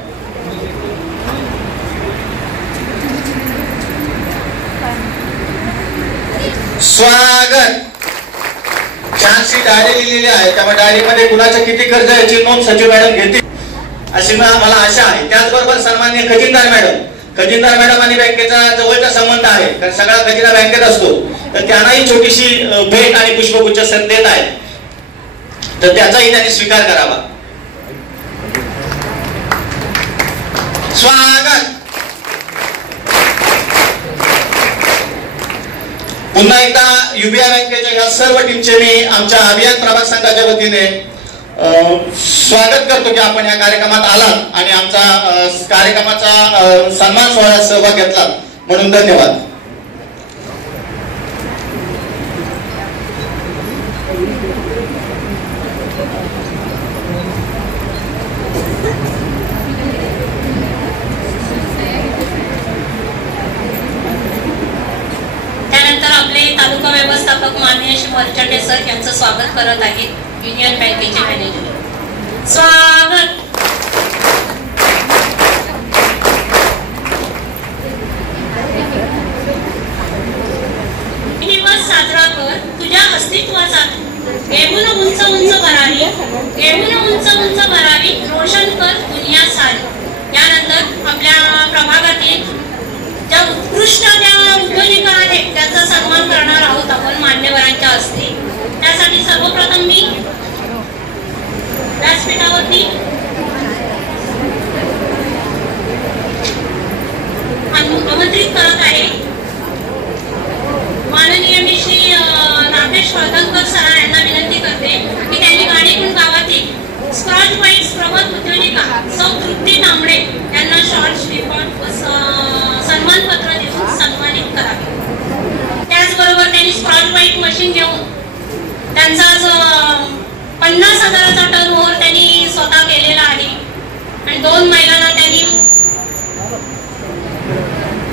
स्वागत. छानशी डायरी लिहिलेली आहे, त्यामुळे डायरीमध्ये कुणाच्या किती कर्ज याची नोंद सचिव मॅडम घेतील अशी मला आशा आहे. त्याचबरोबर सन्माननीय खजिनदार मॅडम आणि बँकेचा जवळचा संबंध आहे कारण सगळा खजिना बँकेत असतो. तर त्यांनाही छोटीशी भेट आणि पुष्पगुच्छ सर देत आहेत. तर त्याचाही त्यांनी स्वीकार करावा. स्वागत. पुन्हा एकदा UBI बँकेच्या या सर्व टीमचे मी आमच्या अभियान प्रभाग संघाच्या वतीने स्वागत करतो की आपण या कार्यक्रमात आलात आणि आमचा कार्यक्रमाचा सन्मान सोहळ्यात सहभाग घेतला म्हणून धन्यवाद. त्यानंतर आपले तालुका व्यवस्थापक व्यवस्थापक माननीय श्री मर्चंडे सर यांचं स्वागत करत आहेत युनियन बँकेचे मॅनेजर. स्वागत. दिवस साजरा कर तुझ्या अस्तित्वाचा, घेऊन उंच उंच भरावी, घेऊन उंच उंच भरावी, रोशन कर दुनिया सारी. यानंतर आपल्या प्रभागातील ज्या उत्कृष्ट ज्या उद्योजिका आहेत त्यांचा सन्मान करणार आहोत आपण मान्यवरांच्या हस्ते. त्यासाठी सर्वप्रथम मी व्यासपीठावरती आमंत्रित करत आहे माननीय श्री नागेश वर्धनकर सर यांना विनंती करते की त्यांनी गाणेकुंड गावातील स्कॉच ब्राईट्स प्रमुख उद्योजिका सौ तृप्ती तांबडे यांना शॉर्ट स्लिपॉट सन्मानपत्र देऊन सन्मानित करावे. त्याचबरोबर त्यांनी स्कॉच ब्राईट मशीन घेऊन त्यांचा 50,000चा टर्नओव्हर त्यांनी स्वतः केलेला आहे आणि 2 महिलांना त्यांनी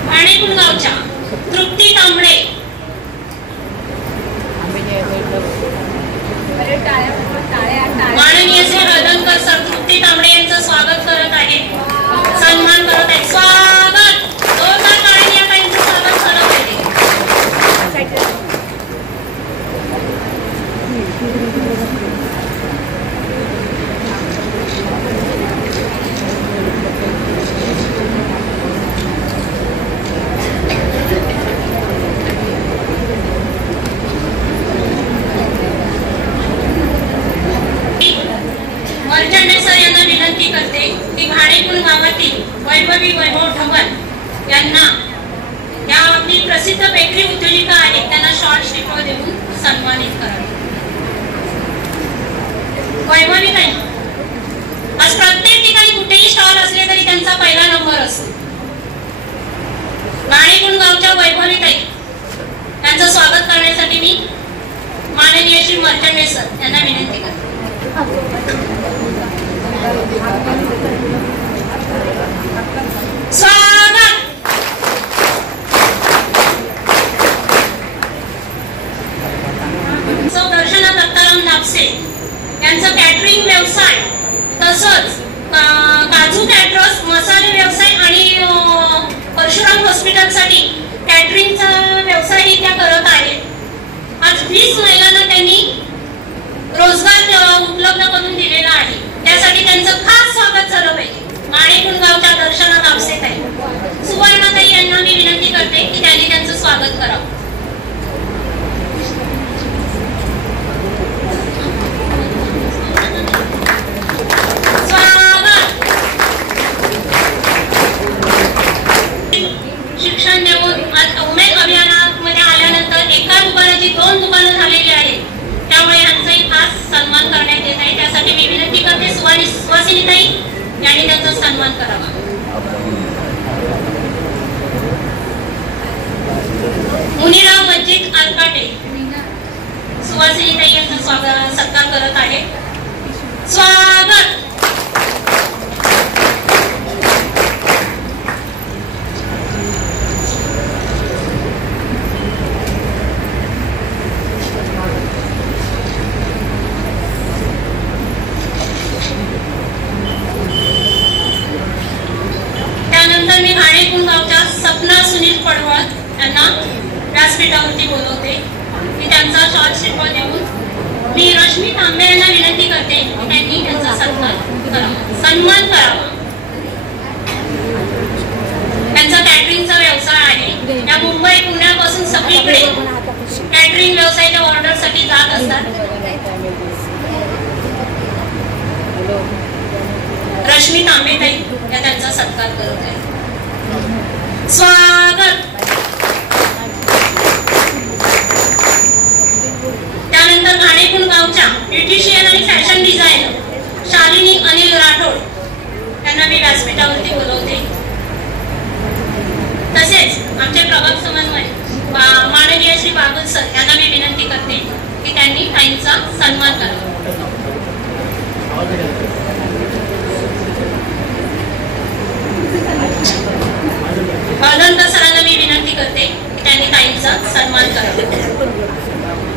गाणेकुंड गावच्या तृप्ती तांबडे माननीय श्री वर्धनकर सर तृप्ती तांबडे यांचं स्वागत करत आहे, सन्मान करत आहे. स्वागत. जोरदार टाळ्यांनी या ताईंचं स्वागत झालं पाहिजे. मर्चंडे सर यांना विनंती करते की घाणेकुंड गावातील वैभवी वैभव ठवन यांना या प्रसिद्ध बेकरी उद्योजिका आहेत त्यांना शॉर्ट स्टिकर देऊन सन्मानित करावे. वैभवी ताई, आज प्रत्येक ठिकाणी कुठेही स्टॉल असले तरी त्यांचा पहिला नंबर असतो. घाणेकुंड गावच्या वैभवी ताई यांचं स्वागत करण्यासाठी मी माननीय श्री मर्चंडे सर यांना विनंती करते. स्वागत. सौ दर्शना दत्ताराम नापसे यांचा कॅटरिंग व्यवसाय तसंच काजू कॅटरर्स मसाले व्यवसाय आणि परशुराम हॉस्पिटलसाठी कॅटरिंगचा व्यवसायही त्या करत आहेत. आज 20 महिलांना त्यांनी रोजगार उपलब्ध करून दिलेला आहे. त्यासाठी त्यांचं खास स्वागत झालं पाहिजे. गाणेकुंड गावच्या दर्शना नापसे ताई, सुवर्णाताई यांना मी विनंती करते की त्यांनी त्यांचं स्वागत करावं. स्वागत. शिक्षण देऊन उमेद अभियानामध्ये आल्यानंतर एका दुकानाची 2 दुकानं झालेली आहेत. त्यामुळे यांचाही खास सन्मान करण्यात येत आहे. त्यासाठी मी विनंती करते सुवासिनीताई यांनी त्यांचा सन्मान करावा. मुनिराम मस्जिद आलकाटे सुवासिनीताई यांचा सत्कार करत आहे. स्वागत. त्यानंतर मी घाणेकुंड गावच्या सपना सुनील पडवळ यांना व्यासपीठावरती बोलवते. मी त्यांचा शॉर्ट स्टिकर देऊन मी रश्मी तांबे यांना विनंती करते की त्यांनी त्यांचा सन्मान करावा. त्यांचा कॅटरिंगचा व्यवसाय आहे. त्या मुंबई पुण्यापासून सगळीकडे कॅटरिंग व्यवसायाच्या ऑर्डरसाठी जात असतात. रश्मी तांबे ताई या त्यांचा सत्कार करत आहे. स्वागत. त्यानंतर घाणेकुंड गावच्या ब्युटिशियन आणि फॅशन डिझायनर शालिनी अनिल राठोड यांना मी व्यासपीठावरती बोलवते. तसेच आमचे प्रभाग समन्वय माननीय श्री बागुल सर यांना मी विनंती करते की त्यांनी ताईंचा सन्मान करावा. वर्धनकर सरांना मी विनंती करते की त्यांनी ताईंचा सन्मान करावा.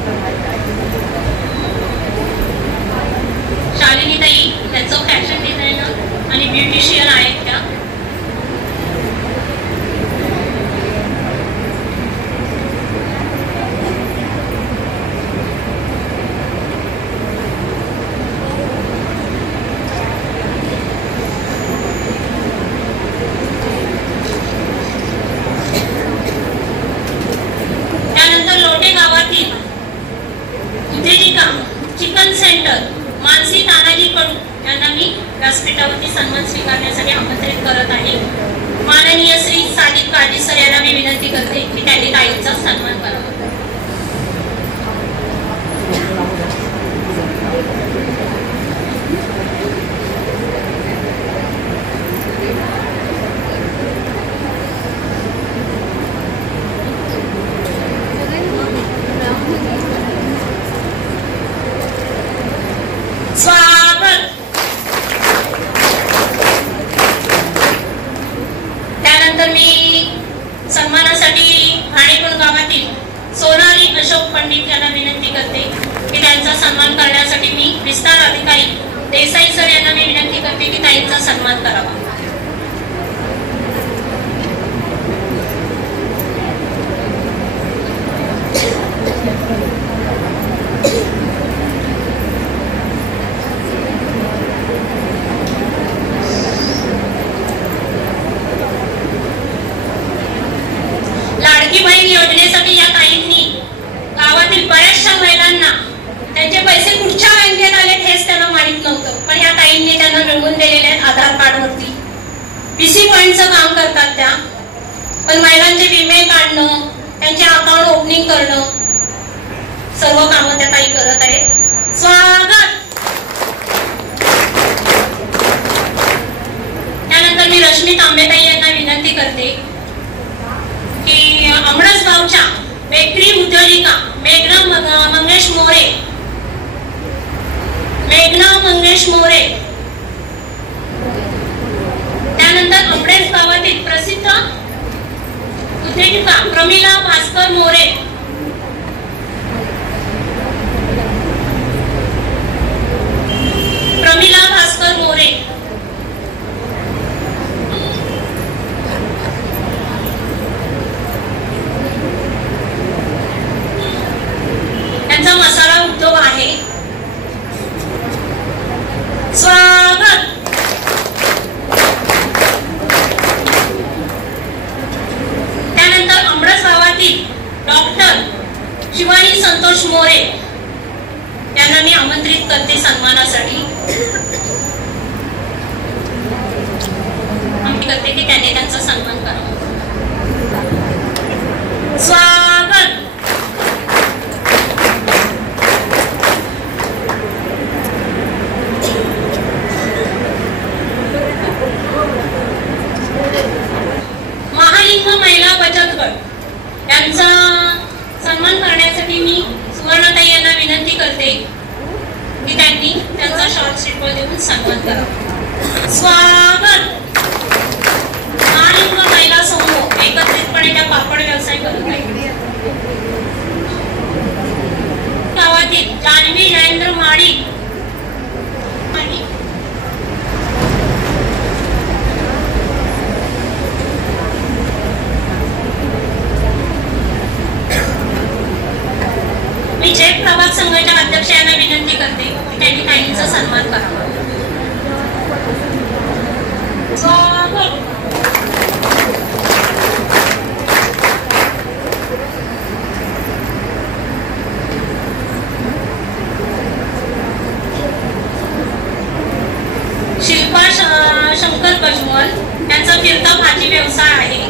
ताईंचा सन्मान करण्यासाठी मी विस्तार अधिकारी देसाई सर यांना मी विनंती करते की ताईंचा सन्मान करावा. लाडकी बहीण योजनेसाठी या ताईंनी गावातील बऱ्याचशा महिलांना त्यांचे पैसे कुठच्या बँकेत आले हेच त्यांना माहित नव्हतं, पण या ताईंनी त्यांना मिळवून दिलेले आहेत आधार कार्ड वरती. पीसी पॉइंटचं काम करतात त्या, पण महिलांचे विमे काढणं, त्यांचे अकाउंट ओपनिंग करणं, सर्व कामं त्या ताई करत आहेत. स्वागत. त्यानंतर मी रश्मी तांबेताई यांना विनंती करते की अमरस गावच्या बेकरी उद्योजिका मेघना मंगेश मोरे, त्यानंतर अमरेश गावातील प्रसिद्ध उद्योजिका प्रमिला भास्कर मोरे, त्यांचा मसाला उद्योग आहे. स्वागत. त्यानंतर अमरस गावातील डॉक्टर शिवानी संतोष मोरे यांना मी आमंत्रित करते सन्मानासाठी. आम्ही करते की त्यांनी त्यांचा सन्मान करावा. स्वागत. महालिंग महिला बचत गट यांचा सन्मान करण्यासाठी मी सुवर्णाताई यांना विनंती करते की त्यांनी त्यांचा शॉर्ट स्लिप देऊन सन्मान करावा. स्वागत. महालिंग महिला समूह एकत्रितपणे त्या पापड व्यवसाय करत आहेत. गावातील जान्हवी जयेंद्र माळी मी जैन प्रभाग संघाच्या अध्यक्ष यांना विनंती करते की त्यांनी ताईंचा सन्मान करावा. शिल्पा शंकर कजमल यांचा फिरता भाजी व्यवसाय आहे.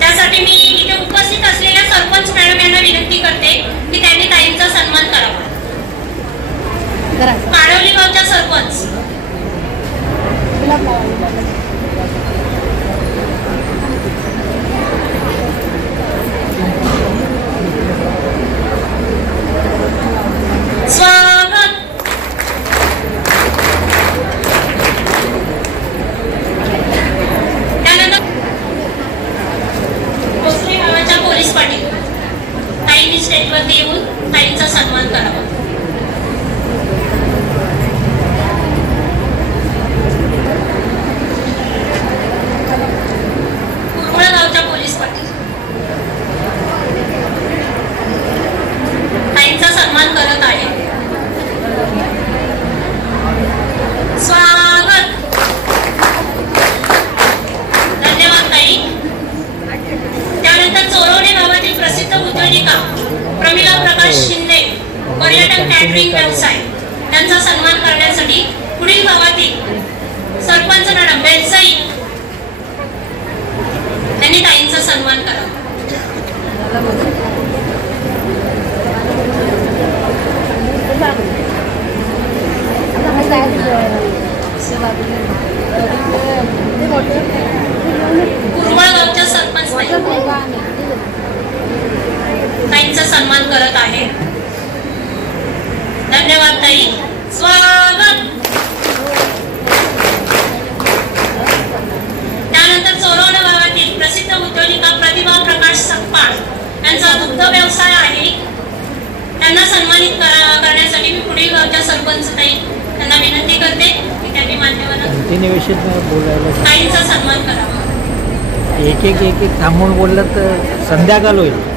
त्यासाठी मी इथे उपस्थित असलेल्या सरपंच मॅडम यांना विनंती करते की त्यांनी ताईंचा सन्मान करावा. काळवली गावच्या सरपंच स्वागत. त्यानंतर भोसले गावाच्या पोलीस पाटील ताईंनी स्टेजवरती येऊन ताईंचा सन्मान करावा. कुरमळ गावच्या पोलीस पाटील ताईंचा सन्मान करत आहे. स्वागत. धन्यवाद ताई. त्यानंतर चोरवणे गावातील प्रसिद्ध उद्योजिका प्रमिला प्रकाश शिंदे पर्यटन कॅटरिंग व्यवसाय त्यांचा सन्मान करण्यासाठी पुढील गावातील सरपंच मॅडम बेलसाई त्यांनी ताईंचा सन्मान करावा. कुरमळ गावच्या सरपंच ताईंचा सन्मान करत आहे. धन्यवाद ताई. स्वागत. त्यानंतर चोरवणे गावातील प्रसिद्ध उद्योजिका प्रतिभा प्रकाश सकपाळ यांचा दुग्ध व्यवसाय आहे. त्यांना सन्मान सन्मानित करण्यासाठी मी पुढील गावच्या सरपंच ताई त्यांना विनंती करते की त्यांनी मान्यवरांना ताईंचा सन्मान करावा. एक एक थांबून बोललं तर संध्याकाळ होईल.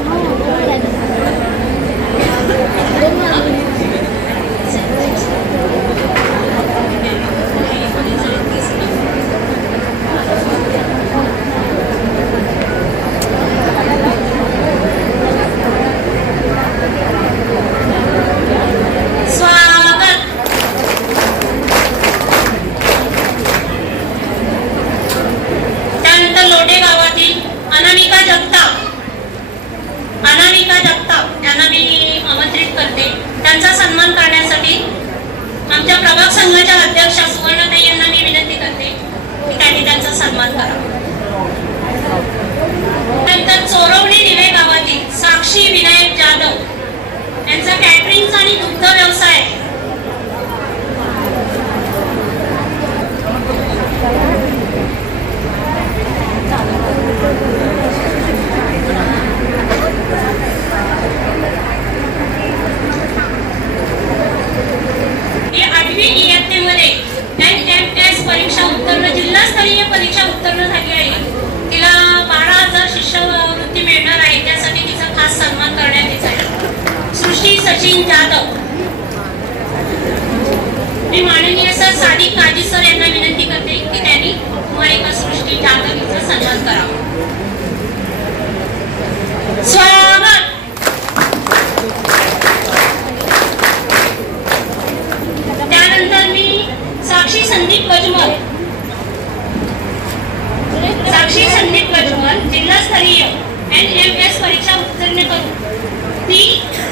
यांना मी आमंत्रित करते. त्यांचा सन्मान करण्यासाठी आमच्या प्रभाग संघाच्या अध्यक्षा सुवर्णताई यांना मी विनंती करते की त्यांनी त्यांचा सन्मान करावा. नंतर चोरवणे निवे गावातील साक्षी विनायक जाधव यांचा कॅटरिंगचा आणि दुग्ध व्यवसाय आहे. परीक्षा उत्तीर्ण जिल्हास्तरीय परीक्षा उत्तीर्ण झाली आहे. तिला 12,000 शिष्यवृत्ती मिळणार आहे. त्यासाठी तिचा खास सन्मान करण्यात येत आहे. सृष्टी सचिन जाधव. मी माननीय सर सादिक काजी सर यांना विनंती करते की त्यांनी कुमारिका सृष्टी जाधव हिचा सन्मान करावा. स्वागत. त्यानंतर मी साक्षी संदीप गजमल जिल्हास्तरीय NMS परीक्षा उत्तीर्ण करून ती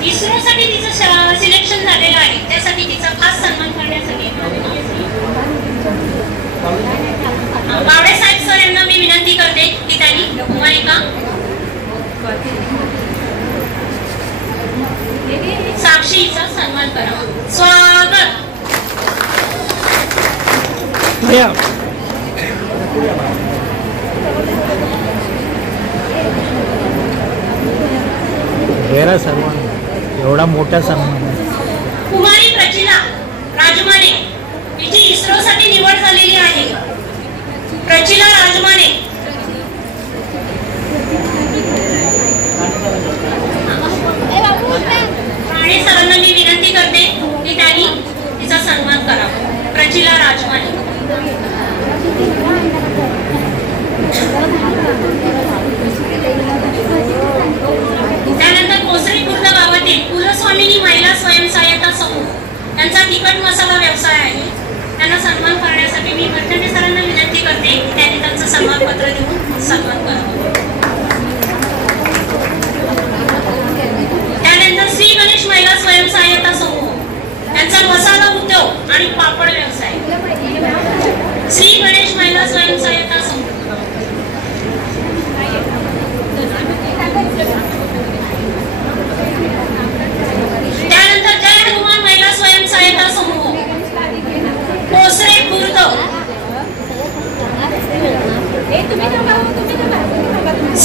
इस्रो साठी तिचं सिलेक्शन झालेलं आहे. त्यासाठी तिचा खास सन्मान करण्यासाठी बावडे साहेब सर यांना मी विनंती करते की त्यांनी कुमारिका साक्षीचा सन्मान करावा. स्वागत. सन्मान एवढा मोठा सन्मान. कुमारी प्रचिला राजमाने हिची इस्रो साठी निवड झालेली आहे. प्रचिला राजमाने. राणे सरांना मी विनंती करते की त्यांनी तिचा सन्मान करावा. प्रचिला राजमाने. त्यानंतर कोसरी खुर्द गावातील कुलस्वामिनी महिला स्वयंसहायता समूह यांचा तिखट मसाला व्यवसाय आहे. त्यांना सन्मान करण्यासाठी मी भटकंडे सरांना विनंती करते की त्यांनी त्यांचं सन्मानपत्र देऊन सन्मान करावं. त्यानंतर श्री गणेश महिला स्वयंसहायता समूह यांचा मसाला उद्योग आणि पापड व्यवसाय. श्री गणेश महिला स्वयंसहायता समूह. त्यानंतर जय हनुमान महिला स्वयंसहायता समूह कोसरे खुर्द.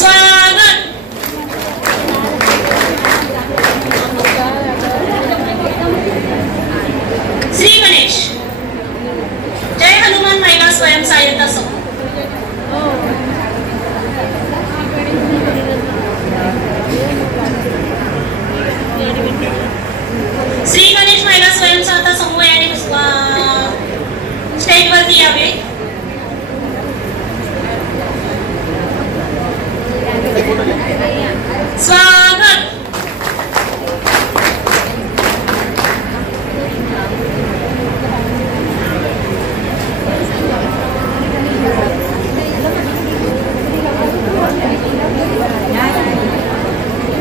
स्वागत. श्री गणेश जय हनुमान महिला स्वयंसहायता समूह. श्री गणेश महिला स्वयंसहायता समूह यांनी स्टेजवरती यावे. स्वागत.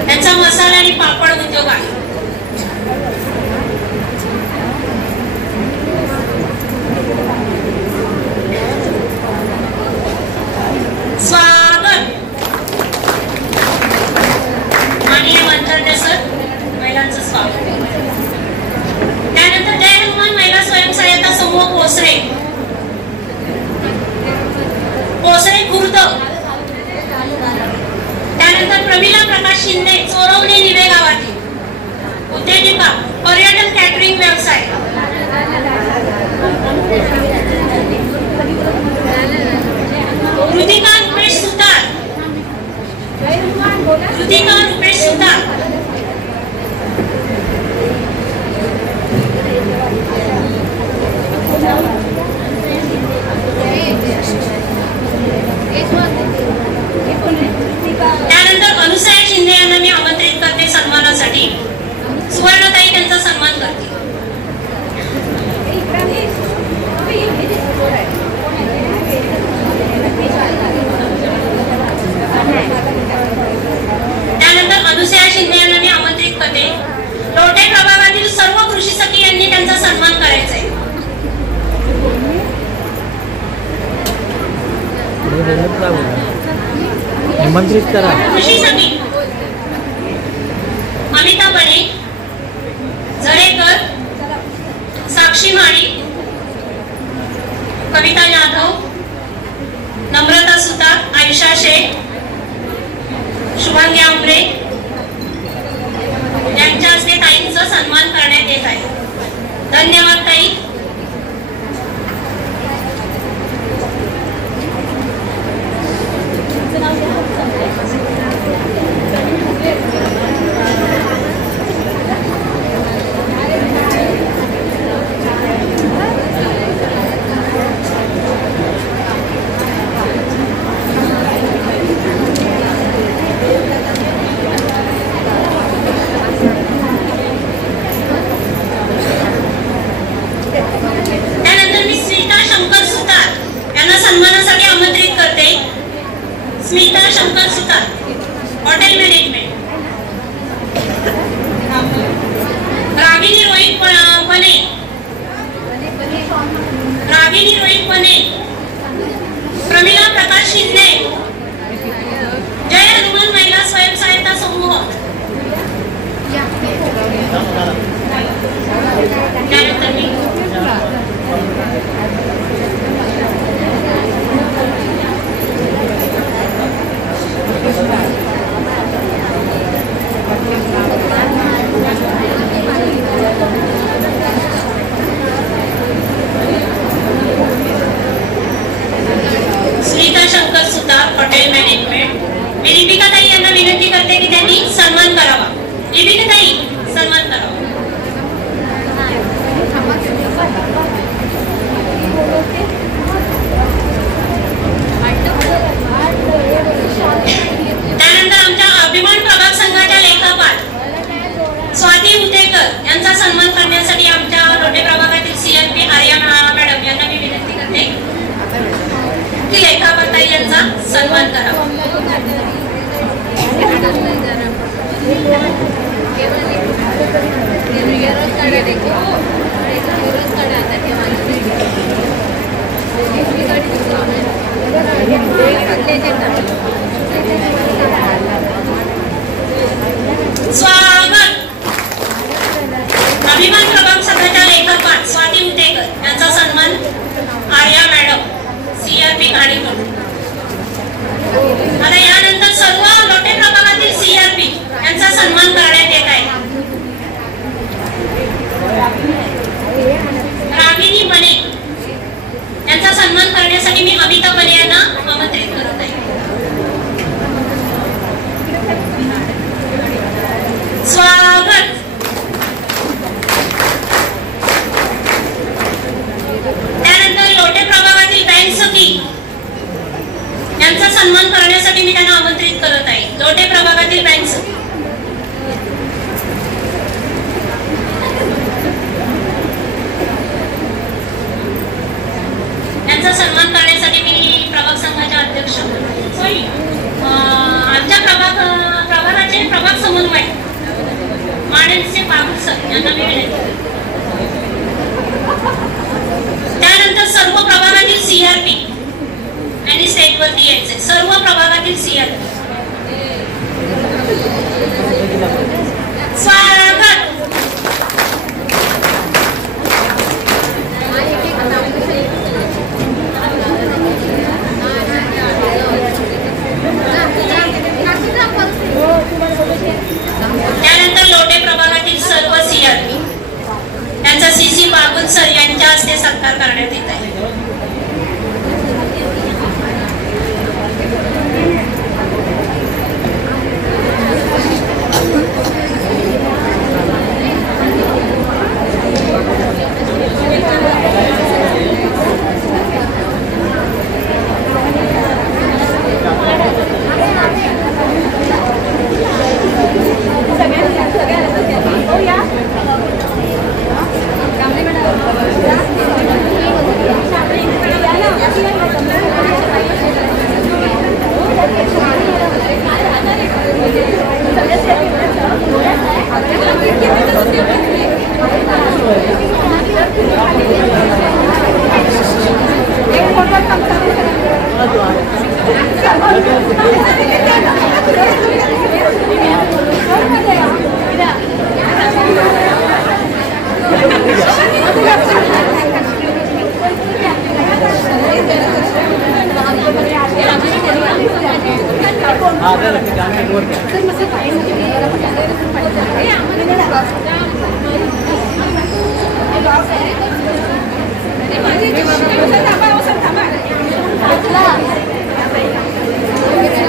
त्यांचा मसाला आणि पापड उद्योग आहे. स्वागत. माननीय मंत्र्य सर महिलांचं स्वागत. त्यानंतर जय हनुमान महिला स्वयंसहायता समूह कोसरे खुर्द. त्यानंतर प्रमिला प्रकाश शिंदे चोरवणे निवे गावातील उद्योजिका आमंत्रित करा. खुशी समी, अमिता बने, जळेकर, साक्षी माळी, कविता जाधव, नम्रता सुतार, आयशा शेख, शुभांगी आंबरे यांच्या हस्ते ताईंचा सन्मान करण्यात येत आहे. धन्यवाद ताई. सन्मानासाठी आमंत्रित करते. स्मिता शंकर सुतार, हॉटेल मॅनेजमेंट. रागिनी रोहित पणे, रागिनी रोहित पणे, प्रमिला प्रकाश शिंदे, जय हनुमान महिला स्वयंसहायता समूह. त्यानंतर मी स्मिता शंकर सुतार, हॉटेल मॅनेजमेंट. मी लिपिका ताई यांना विनंती करते की त्यांनी सन्मान करावा. लिपिका ताई, सन्मान करावा. त्यानंतर आमच्या अभिमान प्रभाग संघाच्या लेखापाल स्वाती उतेकर यांचा सन्मान करण्यासाठी आमच्या लोटे प्रभागातील CRP आर्या मॅडम यांना मी विनंती करते की लेखापाल ताई यांचा सन्मान करावा. स्वागत. अभिमान प्रभाग संघाच्या लेखापाल स्वाती उतेकर यांचा सन्मान आर्या मॅडम, CRP गाणीकर. आता यानंतर सर्व लोटे प्रभागातील CRP यांचा सन्मान करण्यात येत आहे. रागिनी बने यांचा सन्मान करण्यासाठी मी अमिता बने यांना आमंत्रित करत आहे. स्वागत. त्यानंतर लोटे प्रभागातील बँक सखी यांचा सन्मान करण्यासाठी मी त्यांना आमंत्रित करत आहे. लोटे प्रभागातील बँक सखी. यांचा सन्मान करण्यासाठी मी प्रभाग संघाच्या अध्यक्ष आमच्या प्रभागाचे प्रभाग समन्वय माणसे पागल सर यांना मी विनंती. त्यानंतर सर्व प्रभागातील CRP आणि स्टेजवरती यायचे. सर्व प्रभागातील CRP स्वागत. त्यानंतर लोटे प्रभागातील सर्व CRP त्यांचा CC बागुल सर यांच्या हस्ते सत्कार करण्यात येत आहे. सगळ्यांना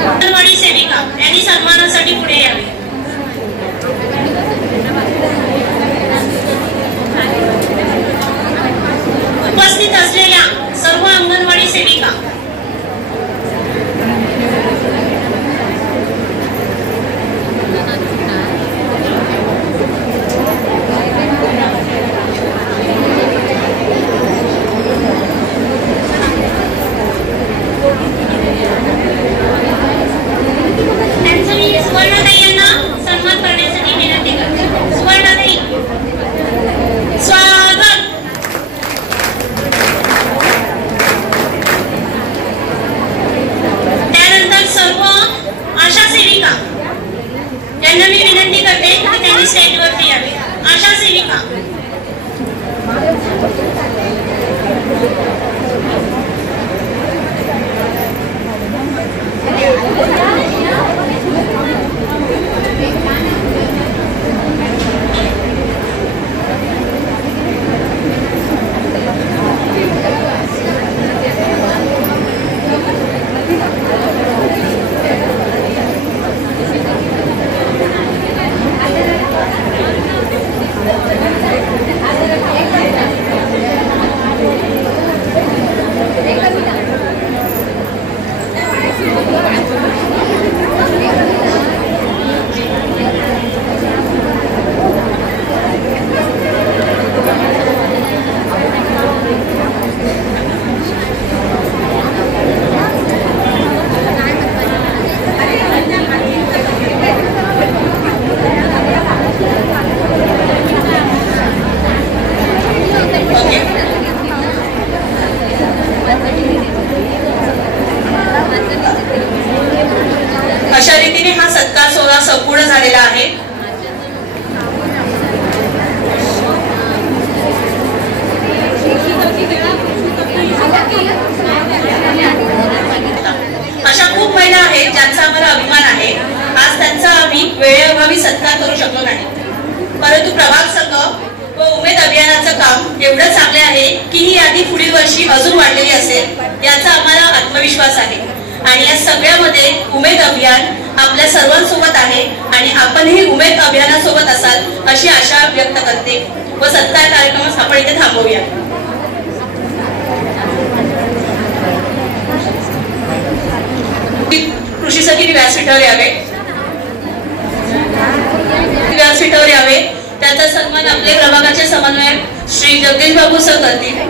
अंगणवाडी सेविका यांनी सन्मानासाठी पुढे यावे. उपस्थित असलेल्या सर्व अंगणवाडी सेविका अशा रीतीने हा सत्कार सोहळा संपूर्ण झालेला आहे. अशा खूप महिला आहेत ज्यांचा आम्हाला अभिमान आहे. आज त्यांचा आम्ही वेळेअभावी सत्कार करू शकलो नाही, परंतु प्रभाग संघ व उमेद अभियानाचं काम एवढं चांगले आहे की ही यादी पुढील वर्षी अजून वाढलेली असेल याचा आम्हाला आत्मविश्वास आहे. आणि या सगळ्यामध्ये उमेद अभियान आपल्या सर्वांसोबत आहे आणि आपणही उमेद अभियानासोबत असाल अशी आशा व्यक्त करते व सत्कार कार्यक्रम आपण इथे थांबवूया. कृषी सचिव व्यासपीठावर यावे. व्यासपीठावर यावे. त्याचा सन्मान आपले प्रभागाचे समन्वयक श्री जगदीश बाबू सर करतील.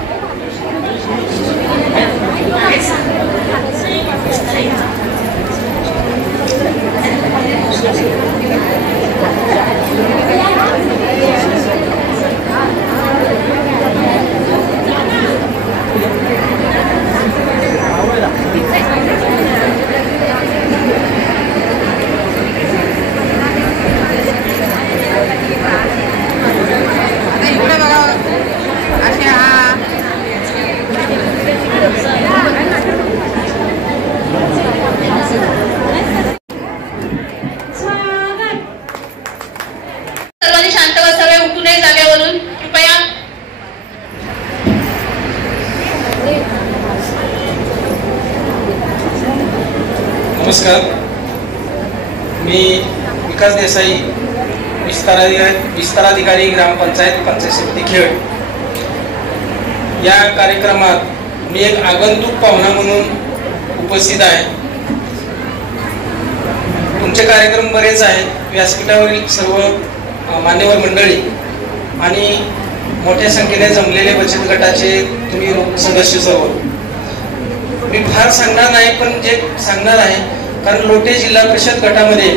सर्वांनी शांत बसावे. उठू नये जागेवरून कृपया. नमस्कार, मी विकास देसाई, विस्ताराधिकारी ग्रामपंचायत पंचायत समिती खेड. या कार्यक्रमात मी एक आगंतुक पाहुणा म्हणून उपस्थित आहे. तुमचे कार्यक्रम बरेच आहेत. व्यासपीठावरील सर्व मान्यवर मंडळी आणि मोठ्या संख्येने जमलेले बचत गटाचे तुम्ही सदस्य सर्व. मी फार सांगणार नाही, पण जे सांगणार आहे, कारण लोटे जिल्हा परिषद गटामध्ये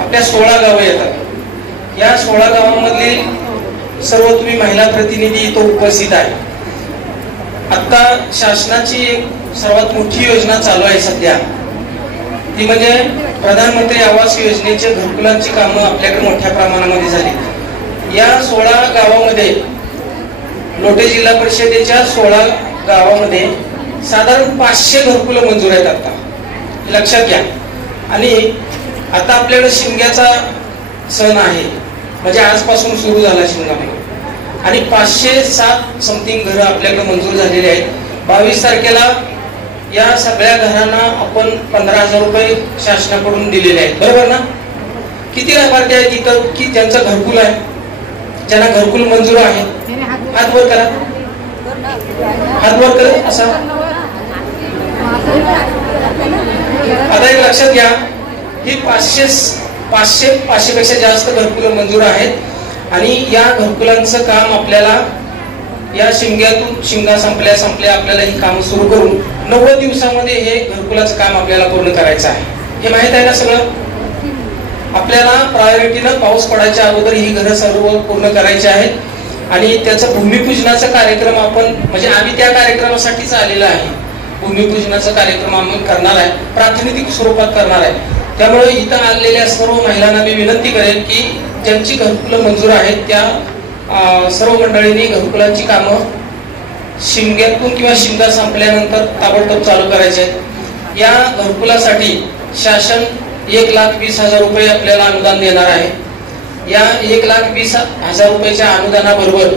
आपल्या 16 गावं येतात. या 16 गावांमधले सर्व तुम्ही महिला प्रतिनिधी इथं उपस्थित आहे. आता शासनाची एक सर्वात मोठी योजना चालू आहे सध्या, ती म्हणजे प्रधानमंत्री आवास योजनेच्या घरकुलांची कामं आपल्याकडे मोठ्या प्रमाणामध्ये झाली. या 16 गावामध्ये लोटे जिल्हा परिषदेच्या 16 गावामध्ये साधारण 500 घरकुलं मंजूर आहेत आता, लक्षात घ्या. आणि आता आपल्याकडे शिमग्याचा सण आहे, म्हणजे आजपासून सुरू झाला शिमगा. आणि 507 समथिंग घरं आपल्याकडे मंजूर झालेली आहेत. 22 तारखेला या सगळ्या घरांना आपण 15,000 रुपये शासनाकडून दिलेले आहेत, बरोबर ना? किती लाभार्थी आहेत तिथं की ज्यांचं घरकुल आहे, ज्यांना घरकुल मंजूर आहे? हात वर करा, हात वर करा असा. आता एक लक्षात घ्या की 500 पेक्षा जास्त घरकुल मंजूर आहेत आणि या घरकुलांचं काम आपल्याला या शिंगा संपल्या आपल्याला ही काम सुरू करून 90 दिवसामध्ये हे घरकुलाचं काम आपल्याला पूर्ण करायचं आहे. हे माहित आहे ना सगळं? आपल्याला प्रायोरिटीनं पाऊस पडायच्या अगोदर ही घरं सर्व पूर्ण करायची आहेत आणि त्याचं भूमिपूजनाचा कार्यक्रम आपण म्हणजे आम्ही त्या कार्यक्रमासाठीच आलेला आहे. भूमिपूजनाचा कार्यक्रम आम्ही करणार आहे, प्रातिनिधिक स्वरूपात करणार आहे. त्यामुळे इथं आलेल्या सर्व महिलांना मी विनंती करेन की ज्यांची घरकुलं मंजूर आहेत त्या सर्व मंडळींनी घरकुलांची कामं शिमग्यातून किंवा शिमगा संपल्यानंतर ताबडतोब चालू करायचे आहेत. या घरकुलासाठी शासन 1,20,000 रुपये आपल्याला अनुदान देणार आहे. या 1,20,000 रुपयाच्या अनुदानाबरोबर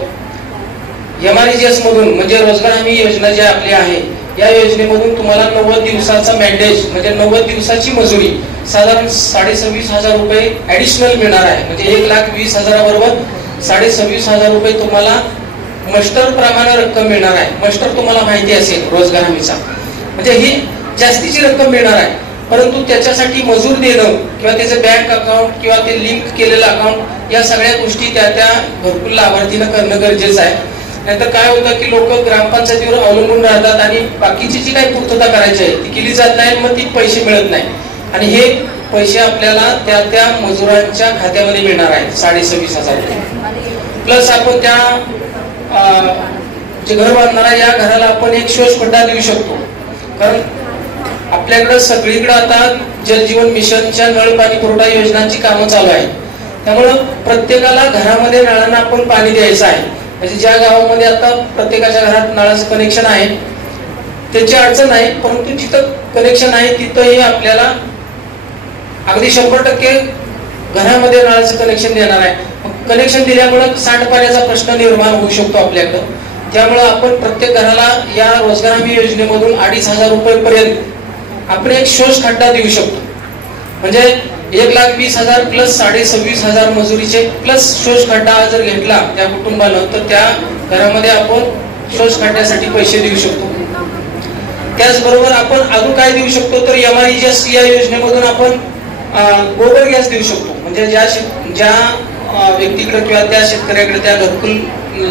MRGS मधून म्हणजे रोजगार हमी योजना जी आपली आहे या योजनेमधून तुम्हाला 90 दिवसाचा मॅन्डेज म्हणजे 90 दिवसाची मजुरी साधारण 26,500 रुपये ऍडिशनल मिळणार आहे. म्हणजे 1,20,000 बरोबर 26,500 रुपये तुम्हाला मस्टर प्रमाणे रक्कम मिळणार आहे. मस्टर तुम्हाला माहिती असेल रोजगार हमीचा, म्हणजे ही जास्तीची रक्कम मिळणार आहे. परंतु त्याच्यासाठी मजूर देणं किंवा त्याचं बँक अकाउंट किंवा ते लिंक केलेलं अकाउंट या सगळ्या गोष्टी त्या घरकुल लाभार्थीनं करणं गरजेचं आहे. नाहीतर काय होतं की लोक ग्रामपंचायतीवर अवलंबून राहतात आणि बाकीची जी काही पूर्तता करायची आहे ती केली जात नाही, मग ती पैसे मिळत नाही आणि हे पैसे आपल्याला त्या मजुरांच्या खात्यामध्ये मिळणार आहेत 26,500 रुपये. प्लस आपण त्या जे घर बांधणारा या घराला आपण एक शोष खड्डा देऊ शकतो. कारण आपल्याकडे सगळीकडे आता जलजीवन मिशनच्या नळ पाणी पुरवठा योजनांची कामं चालू आहेत. त्यामुळं प्रत्येकाला घरामध्ये नळांना आपण पाणी द्यायचं आहे. म्हणजे ज्या गावामध्ये आता प्रत्येकाच्या घरात नळाचं कनेक्शन आहे त्याची अडचण आहे, परंतु जिथं कनेक्शन आहे तिथंही आपल्याला अगदी 100% घरामध्ये नळाचं कनेक्शन देणार आहे. कनेक्शन दिल्यामुळे सांडपाण्याचा प्रश्न निर्माण होऊ शकतो आपल्याकडं. त्यामुळे आपण प्रत्येक घराला या रोजगार हमी योजनेमधून 2,500 रुपये पर्यंत आपण एक शोष खड्डा देऊ शकतो. म्हणजे 1,20,000 प्लस 26,500 मजुरीचे प्लस शोष खड्डा जर घेतला त्या कुटुंबानं तर त्या घरामध्ये आपण शोष खड्ड्यासाठी पैसे देऊ शकतो. त्याचबरोबर आपण अजून काय देऊ शकतो तर MRGS या योजनेमधून आपण गोबर गॅस देऊ शकतो. म्हणजे ज्या व्यक्तीकडे किंवा त्या शेतकऱ्याकडे त्या घरकुल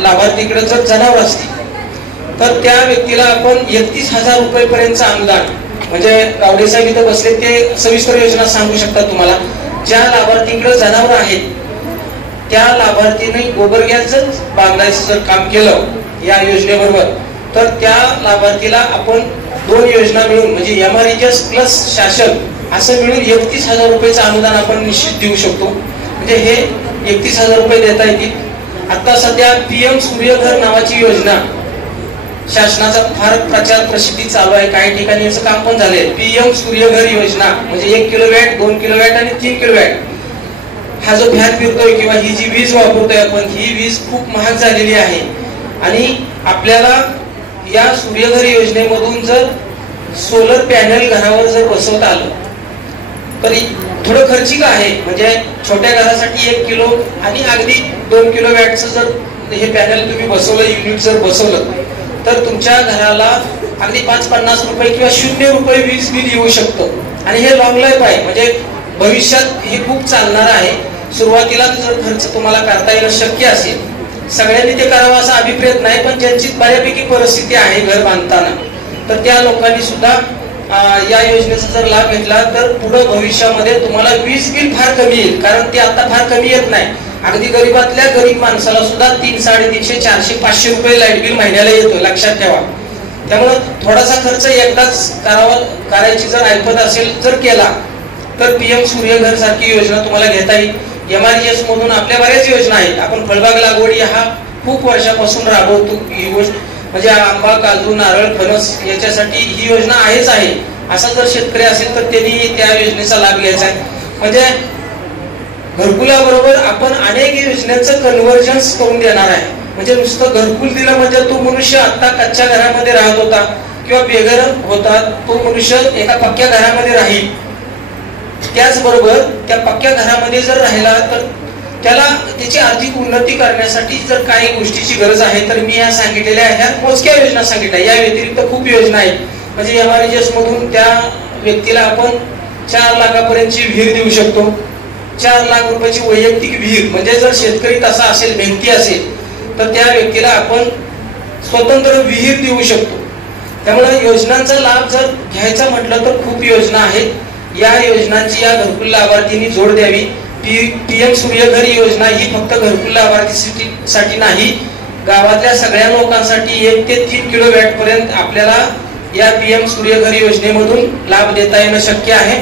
लाभार्थीकडे जर जनावर असतील तर त्या व्यक्तीला आपण 31,000 रुपये पर्यंतचं अनुदान म्हणजे गावडे साहेब इथं बसले ते सविस्तर योजना सांगू शकतात तुम्हाला. ज्या लाभार्थीकडे जनावर आहेत त्या लाभार्थीने गोबर गॅस जर बांधायचं जर काम केलं या योजनेबरोबर तर त्या लाभार्थीला आपण 2 योजना मिळून म्हणजे MRGS प्लस शासन असं मिळून 31,000 रुपयाचं अनुदान आपण निश्चित देऊ शकतो. म्हणजे हे 31,000 रुपये देता येतील. आता सध्या PM सूर्यघर नावाची योजना शासनाचा फार प्रचार प्रसिद्धी चालू आहे. काही ठिकाणी याचं काम पण झालंय. PM सूर्यघर योजना म्हणजे 1 किलोवॅट 2 किलोवॅट आणि 3 किलोवॅट हा जो फॅन फिरतोय किंवा ही जी वीज वापरतोय आपण ही वीज खूप महाग झालेली आहे आणि आपल्याला या सूर्यघर योजनेमधून जर सोलर पॅनल घरावर जर बसवता आलं तरी थोडं खर्चिक आहे. म्हणजे छोट्या घरासाठी 1 किलो आणि अगदी 2 किलोवॅटचं जर हे पॅनल तुम्ही बसवलं युनिट जर बसवलं तर तुमच्या घराला अगदी 5-50 रुपये किंवा 0 रुपये वीज बिल येऊ शकतं आणि हे लॉंग लाईफ आहे. म्हणजे भविष्यात हे खूप चालणार आहे. सुरुवातीला जर खर्च तुम्हाला करता येणं शक्य असेल सगळ्यांनी ते करावं असा अभिप्रेत नाही, पण ज्यांची बऱ्यापैकी परिस्थिती आहे घर बांधताना तर त्या लोकांनी सुद्धा या योजनेचा जर लाभ घेतला तर पुढे भविष्यामध्ये तुम्हाला वीज बिल फार कमी येईल. कारण ते आता फार कमी येत नाही. अगदी गरीबातल्या गरीब माणसाला सुद्धा 300-350, 400-500 रुपये लाईट बिल महिन्याला येतो, लक्षात ठेवा. त्यामुळे थोडासा खर्च एकदाच करायची जर ऐकत असेल जर केला तर PM सूर्यघर सारखी योजना तुम्हाला घेता येईल. MRGS मधून आपल्या बऱ्याच योजना आहेत. आपण फळबाग लागवड हा खूप वर्षापासून राबवतो. ही गोष्ट म्हणजे आंबा, काजू, नारळ, फणस याच्यासाठी ही योजना आहेच आहे. असा जर शेतकरी असेल तर त्यांनी त्या योजनेचा लाभ घ्यायचा आहे. म्हणजे घरकुलाबरोबर आपण अनेक योजनांचं कन्व्हर्जन्स करून देणार आहे. म्हणजे नुसतं घरकुल दिलं म्हणजे तो मनुष्य आता कच्च्या घरामध्ये राहत होता किंवा बेघर होता, तो मनुष्य एका पक्क्या घरामध्ये राहील. त्याचबरोबर त्या पक्क्या घरामध्ये जर राहिला तर त्याला त्याची आर्थिक उन्नती करण्यासाठी जर काही गोष्टीची गरज आहे तर मी या सांगितलेल्या ह्या मोजक्या योजना सांगितल्या. या व्यतिरिक्त खूप योजना आहेत. म्हणजे MRGS मधून त्या व्यक्तीला आपण 4 लाखापर्यंतची विहीर देऊ शकतो. 4 लाख रुपयाची वैयक्तिक विहीर, म्हणजे जर शेतकरी तसा असेल, मेहनती असेल तर त्या व्यक्तीला आपण स्वतंत्र विहीर देऊ शकतो. त्यामुळे योजनांचा लाभ जर घ्यायचा म्हटलं तर खूप योजना आहेत. या योजनांची या घरकुल लाभार्थींनी जोड द्यावी. PM सूर्यघर योजना ही फक्त घरकुल लाभार्थीसाठी नाही, गावातल्या सगळ्या लोकांसाठी 1 ते 3 किलोवॅट पर्यंत आपल्याला या PM सूर्यघर योजनेमधून लाभ देता येणं शक्य आहे.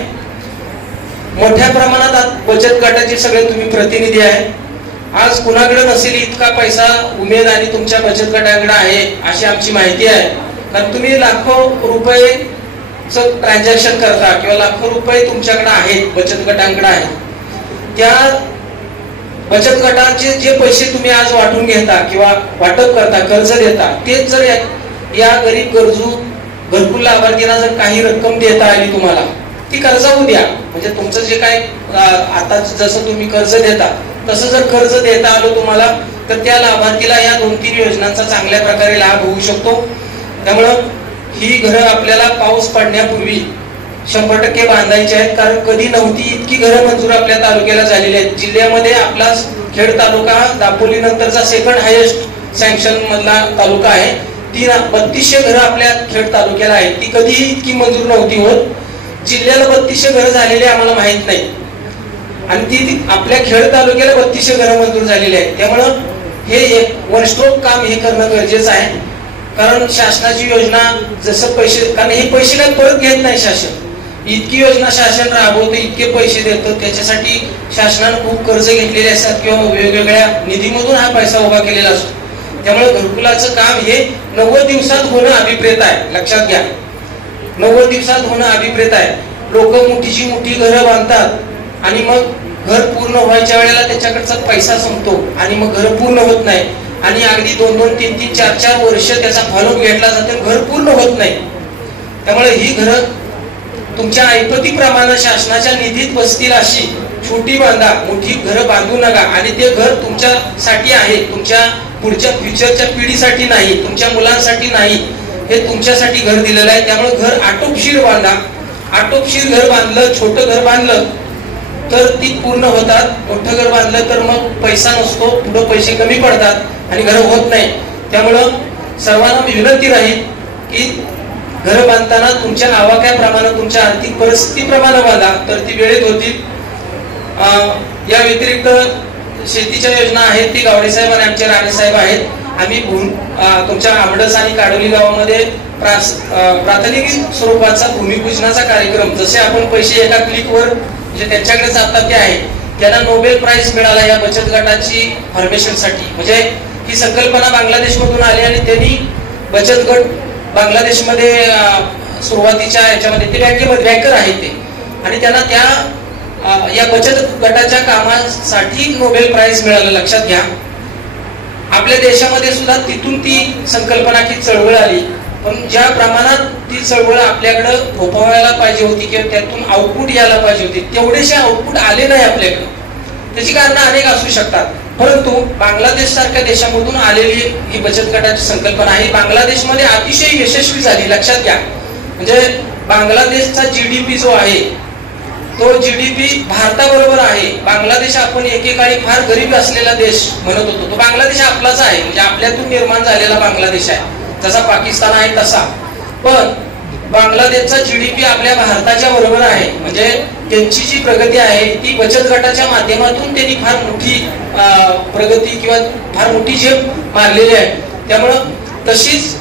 मोठ्या प्रमाणात बचत गटाचे सगळे तुम्ही प्रतिनिधी आहे. आज कुणाकडे नसेल इतका पैसा उमेद आणि तुमच्या बचत गटाकडे आहे अशी आमची माहिती आहे. कारण तुम्ही लाखो रुपयेचं ट्रान्झॅक्शन करता किंवा लाखो रुपये तुमच्याकडे आहेत, बचत गटांकडे आहेत. त्या बचत गटाचे जे पैसे तुम्ही आज वाटून घेता किंवा वाटप करता, कर्ज देता, तेच जर या गरीब गरजू घरकुल लाभार्थींना जर काही रक्कम देता आली तुम्हाला, ती कर्जावू द्या. म्हणजे तुमचं जे काय आता जसं तुम्ही कर्ज देता तसं जर कर्ज देता आलं तुम्हाला तर त्या लाभार्थीला या 2-3 योजनांचा चांगल्या प्रकारे लाभ होऊ शकतो. त्यामुळं ही घरं आपल्याला पाऊस पडण्यापूर्वी 100% बांधायची आहेत. कारण कधी नव्हती इतकी घरं मंजूर आपल्या तालुक्याला झालेली आहेत. जिल्ह्यामध्ये आपला खेड तालुका दापोली नंतरचा सेकंड हायेस्ट सँक्शन मधला तालुका आहे. 3200 घरं आपल्या खेड तालुक्याला आहेत. ती कधीही इतकी मंजूर नव्हती होत. जिल्ह्याला 3200 घरं झालेली आम्हाला माहित नाही आणि ती आपल्या खेड तालुक्याला 3200 घरं मंजूर झालेली आहेत. त्यामुळं हे एक वन स्ट्रोक काम हे करणं गरजेचं आहे. कारण शासनाची योजना जसं पैसे, कारण हे पैसे काय परत घेत नाही शासन. इतकी योजना शासन राबवतं, इतके पैसे देतं, त्याच्यासाठी शासनानं खूप कर्ज घेतलेले असतात किंवा वेगवेगळ्या निधीमधून हा पैसा उभा केलेला असतो. त्यामुळे घरकुलाचं काम हे 90 दिवसात होणं अभिप्रेत आहे. लक्षात घ्या, 90 दिवसात होणं अभिप्रेत आहे. लोक मोठीची मोठी घरं बांधतात आणि मग घर पूर्ण व्हायच्या वेळेला त्याच्याकडचा पैसा संपतो आणि मग घर पूर्ण होत नाही आणि अगदी 2-2, 3-3, 4-4 वर्ष त्याचा फॉलोअप घेतला जातो, घर पूर्ण होत नाही. त्यामुळे ही घरं तुमच्या ऐपतीप्रमाणे शासनाच्या निधीत बसतील अशी छोटी बांधा, मोठी घरं बांधू नका. आणि ते घर तुमच्यासाठी आहे, तुमच्या पुढच्या फ्युचरच्या पिढीसाठी नाही, तुमच्या मुलांसाठी नाही, हे तुमच्यासाठी घर दिलेलं आहे. त्यामुळे घर आटोपशीर बांधा. आटोपशीर घर बांधलं, छोटं घर बांधलं तर ती पूर्ण होतात. मोठं घर बांधलं तर मग पैसा नसतो, पुढे पैसे कमी पडतात आणि घर होत नाही. त्यामुळं सर्वांना विनंती राहील की घर बांधताना तुमच्या आवाक्याप्रमाणे, तुमच्या आर्थिक परिस्थितीप्रमाणे बांधा, तर ती वेळेत होतील. या व्यतिरिक्त शेतीच्या योजना आहेत, ती गावडे साहेब आणि आमचे राणे साहेब आहेत. आम्ही तुमच्या आंबडस आणि काडोली गावामध्ये प्राथमिक स्वरूपाचा भूमिपूजनाचा कार्यक्रम, जसे आपण पैसे एका क्लिकवर म्हणजे त्यांच्याकडे जातात ते आहे. त्यांना नोबेल प्राइज मिळाला या बचत गटाची फॉर्मेशनसाठी. म्हणजे ही संकल्पना बांगलादेशमधून आली आणि त्यांनी बचत गट बांगलादेशमध्ये सुरुवातीच्या याच्यामध्ये ते बँकर आहेत ते, आणि त्यांना त्या या बचत गटाच्या कामासाठी नोबेल प्राइज मिळालं. लक्षात घ्या, आपल्या देशामध्ये सुद्धा तिथून ती संकल्पना की चळवळ आली, पण ज्या प्रमाणात ती चळवळ आपल्याकडे थोपवायला पाहिजे होती किंवा त्यातून आउटपुट यायला पाहिजे होती, तेवढेसे आउटपुट आले नाही आपल्याकडे. त्याची कारण अनेक असू शकतात, परंतु बांगलादेश सारख्या देशामधून आलेली ही बचत गटाची संकल्पना आहे. बांगलादेशमध्ये अतिशय यशस्वी झाली. लक्षात घ्या, म्हणजे बांगलादेशचा GDP जो आहे तो GDP भारताबरोबर आहे. बांगलादेश आपण एकेकाळी फार गरीब असलेला देश म्हणत होतो, तो बांगलादेश आपलाच आहे. म्हणजे आपल्यातून निर्माण झालेला बांगलादेश आहे, जसा पाकिस्तान आहे तसा. पण बांगलादेशचा GDP आपल्या भारताच्या बरोबर आहे. म्हणजे त्यांची जी प्रगती आहे ती बचत गटाच्या माध्यमातून त्यांनी फार मोठी प्रगती किंवा फार मोठी झेप मारलेली आहे. त्यामुळं तशीच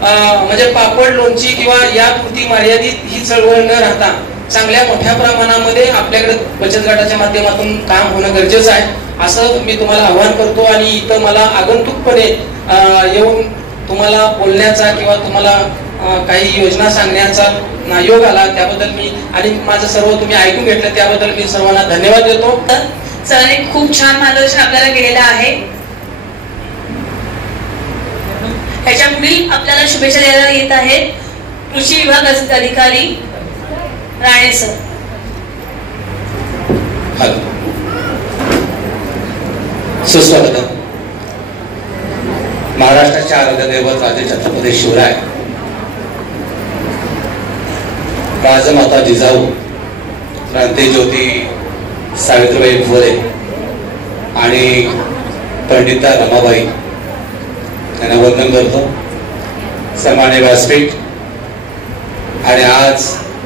म्हणजे पापड लोणची किंवा यापुरती मर्यादित ही चळवळ न राहता चांगल्या मोठ्या प्रमाणामध्ये आपल्याकडे बचत गटाच्या माध्यमातून काम होणं गरजेचं आहे, असं मी तुम्हाला आवाहन करतो. आणि इथं मला आगंतुकपणे येऊन तुम्हाला बोलण्याचा किंवा तुम्हाला काही योजना सांगण्याचा योग आला, त्याबद्दल मी आणि माझं सर्व तुम्ही ऐकून घेतलं त्याबद्दल मी सर्वांना धन्यवाद देतो. सरांनी खूप छान मार्गदर्शन आपल्याला केलेलं आहे. पुढील आपल्याला शुभेच्छा द्यायला येत आहेत कृषी विभाग अधिकारी राणे सर. सुस्वागतम. महाराष्ट्राचे आराध्य दैवत राजे छत्रपती शिवराय, राजमाता जिजाऊ, क्रांतीज्योती सावित्रीबाई फुले आणि पंडिता रमाबाई यांना वंदन करतो. सन्मान्य व्यासपीठ आणि आज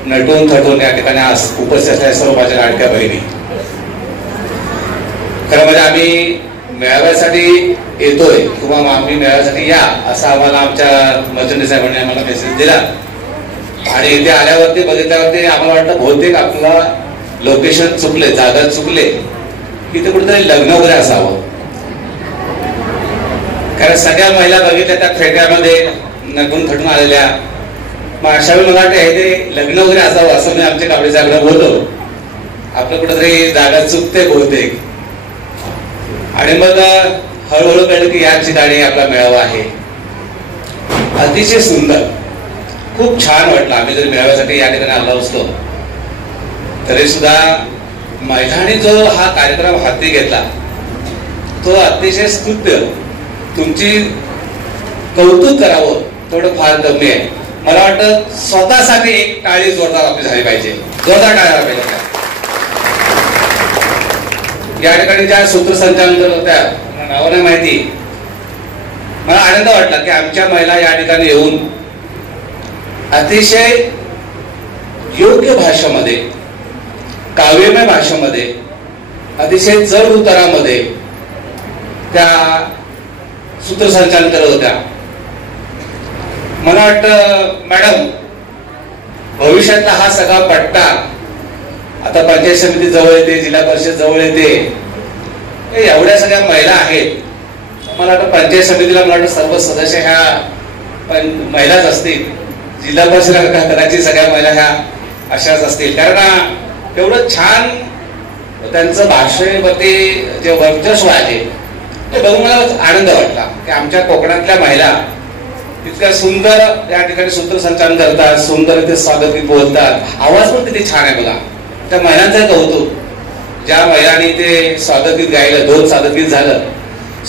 नटून थटून या ठिकाणी आज उपस्थित असलेल्या सर्व माझ्या लाडक्या बहिणी, खरं म्हणजे आम्ही मेळाव्यासाठी येतोय किंवा आम्ही मेळाव्यासाठी या असं आम्हाला आमच्या मर्चंट साहेबांनी आम्हाला मेसेज दिला आणि इथे आल्यावरती बघितल्यावरती आम्हाला वाटतं बहुतेक आपला लोकेशन चुकले, जागा चुकले, इथे कुठेतरी लग्न वगैरे असावं. कारण सगळ्या महिला बघितल्या त्या फेट्यामध्ये नटून थटून आलेल्या, मग अशा वेळी मला वाटतं ते लग्न वगैरे असावं असं मी आमच्या कावडी साहेबांना बोलतो. आपलं कुठेतरी जागा चुकते बहुतेक. आणि मग हळूहळू कळलं की याच ठिकाणी आपला मेळावा आहे. अतिशय सुंदर, खूप छान वाटलं. आम्ही जर मेळाव्यासाठी या ठिकाणी आलो असतो तरी सुद्धा मैदानी जो हा कार्यक्रम हाती घेतला तो अतिशय स्तुत्य. तुमची कौतुक करावं थोडं फार कमी आहे. मला वाटतं स्वतःसाठी एक टाळी जोरदार आपली झाली पाहिजे, जोरदार टाळी पाहिजे. या ठिकाणी ज्या सूत्रसंचालन होत्या नावाने माहिती, मला आनंद वाटला की आमच्या महिला या ठिकाणी येऊन अतिशय योग्य भाषेमध्ये, काव्यमय भाषेमध्ये, अतिशय चढ उतारामध्ये त्या सूत्रसंचालन करत होत्या. मला वाटतं मॅडम भविष्यातला हा सगळा पट्टा आता पंचायत समिती जवळ येते, जिल्हा परिषद जवळ येते, एवढ्या सगळ्या महिला आहेत. मला वाटतं पंचायत समितीला मला वाटतं सर्व सदस्य ह्या महिलाच असतील, जिल्हा परिषद कदाचित सगळ्या महिला ह्या अशाच असतील. कारण एवढं छान त्यांचं भाषेवरती जे वर्चस्व आहे ते बघून मला आनंद वाटला की आमच्या कोकणातल्या महिला इतक्या सुंदर या ठिकाणी सूत्रसंचालन करतात, सुंदर इथे स्वागत गीत बोलतात, आवाज पण किती छान आहे. बघा त्या महिलांचं कौतुक. ज्या महिलांनी ते स्वागत गीत गायलं, 2 स्वागत गीत झालं.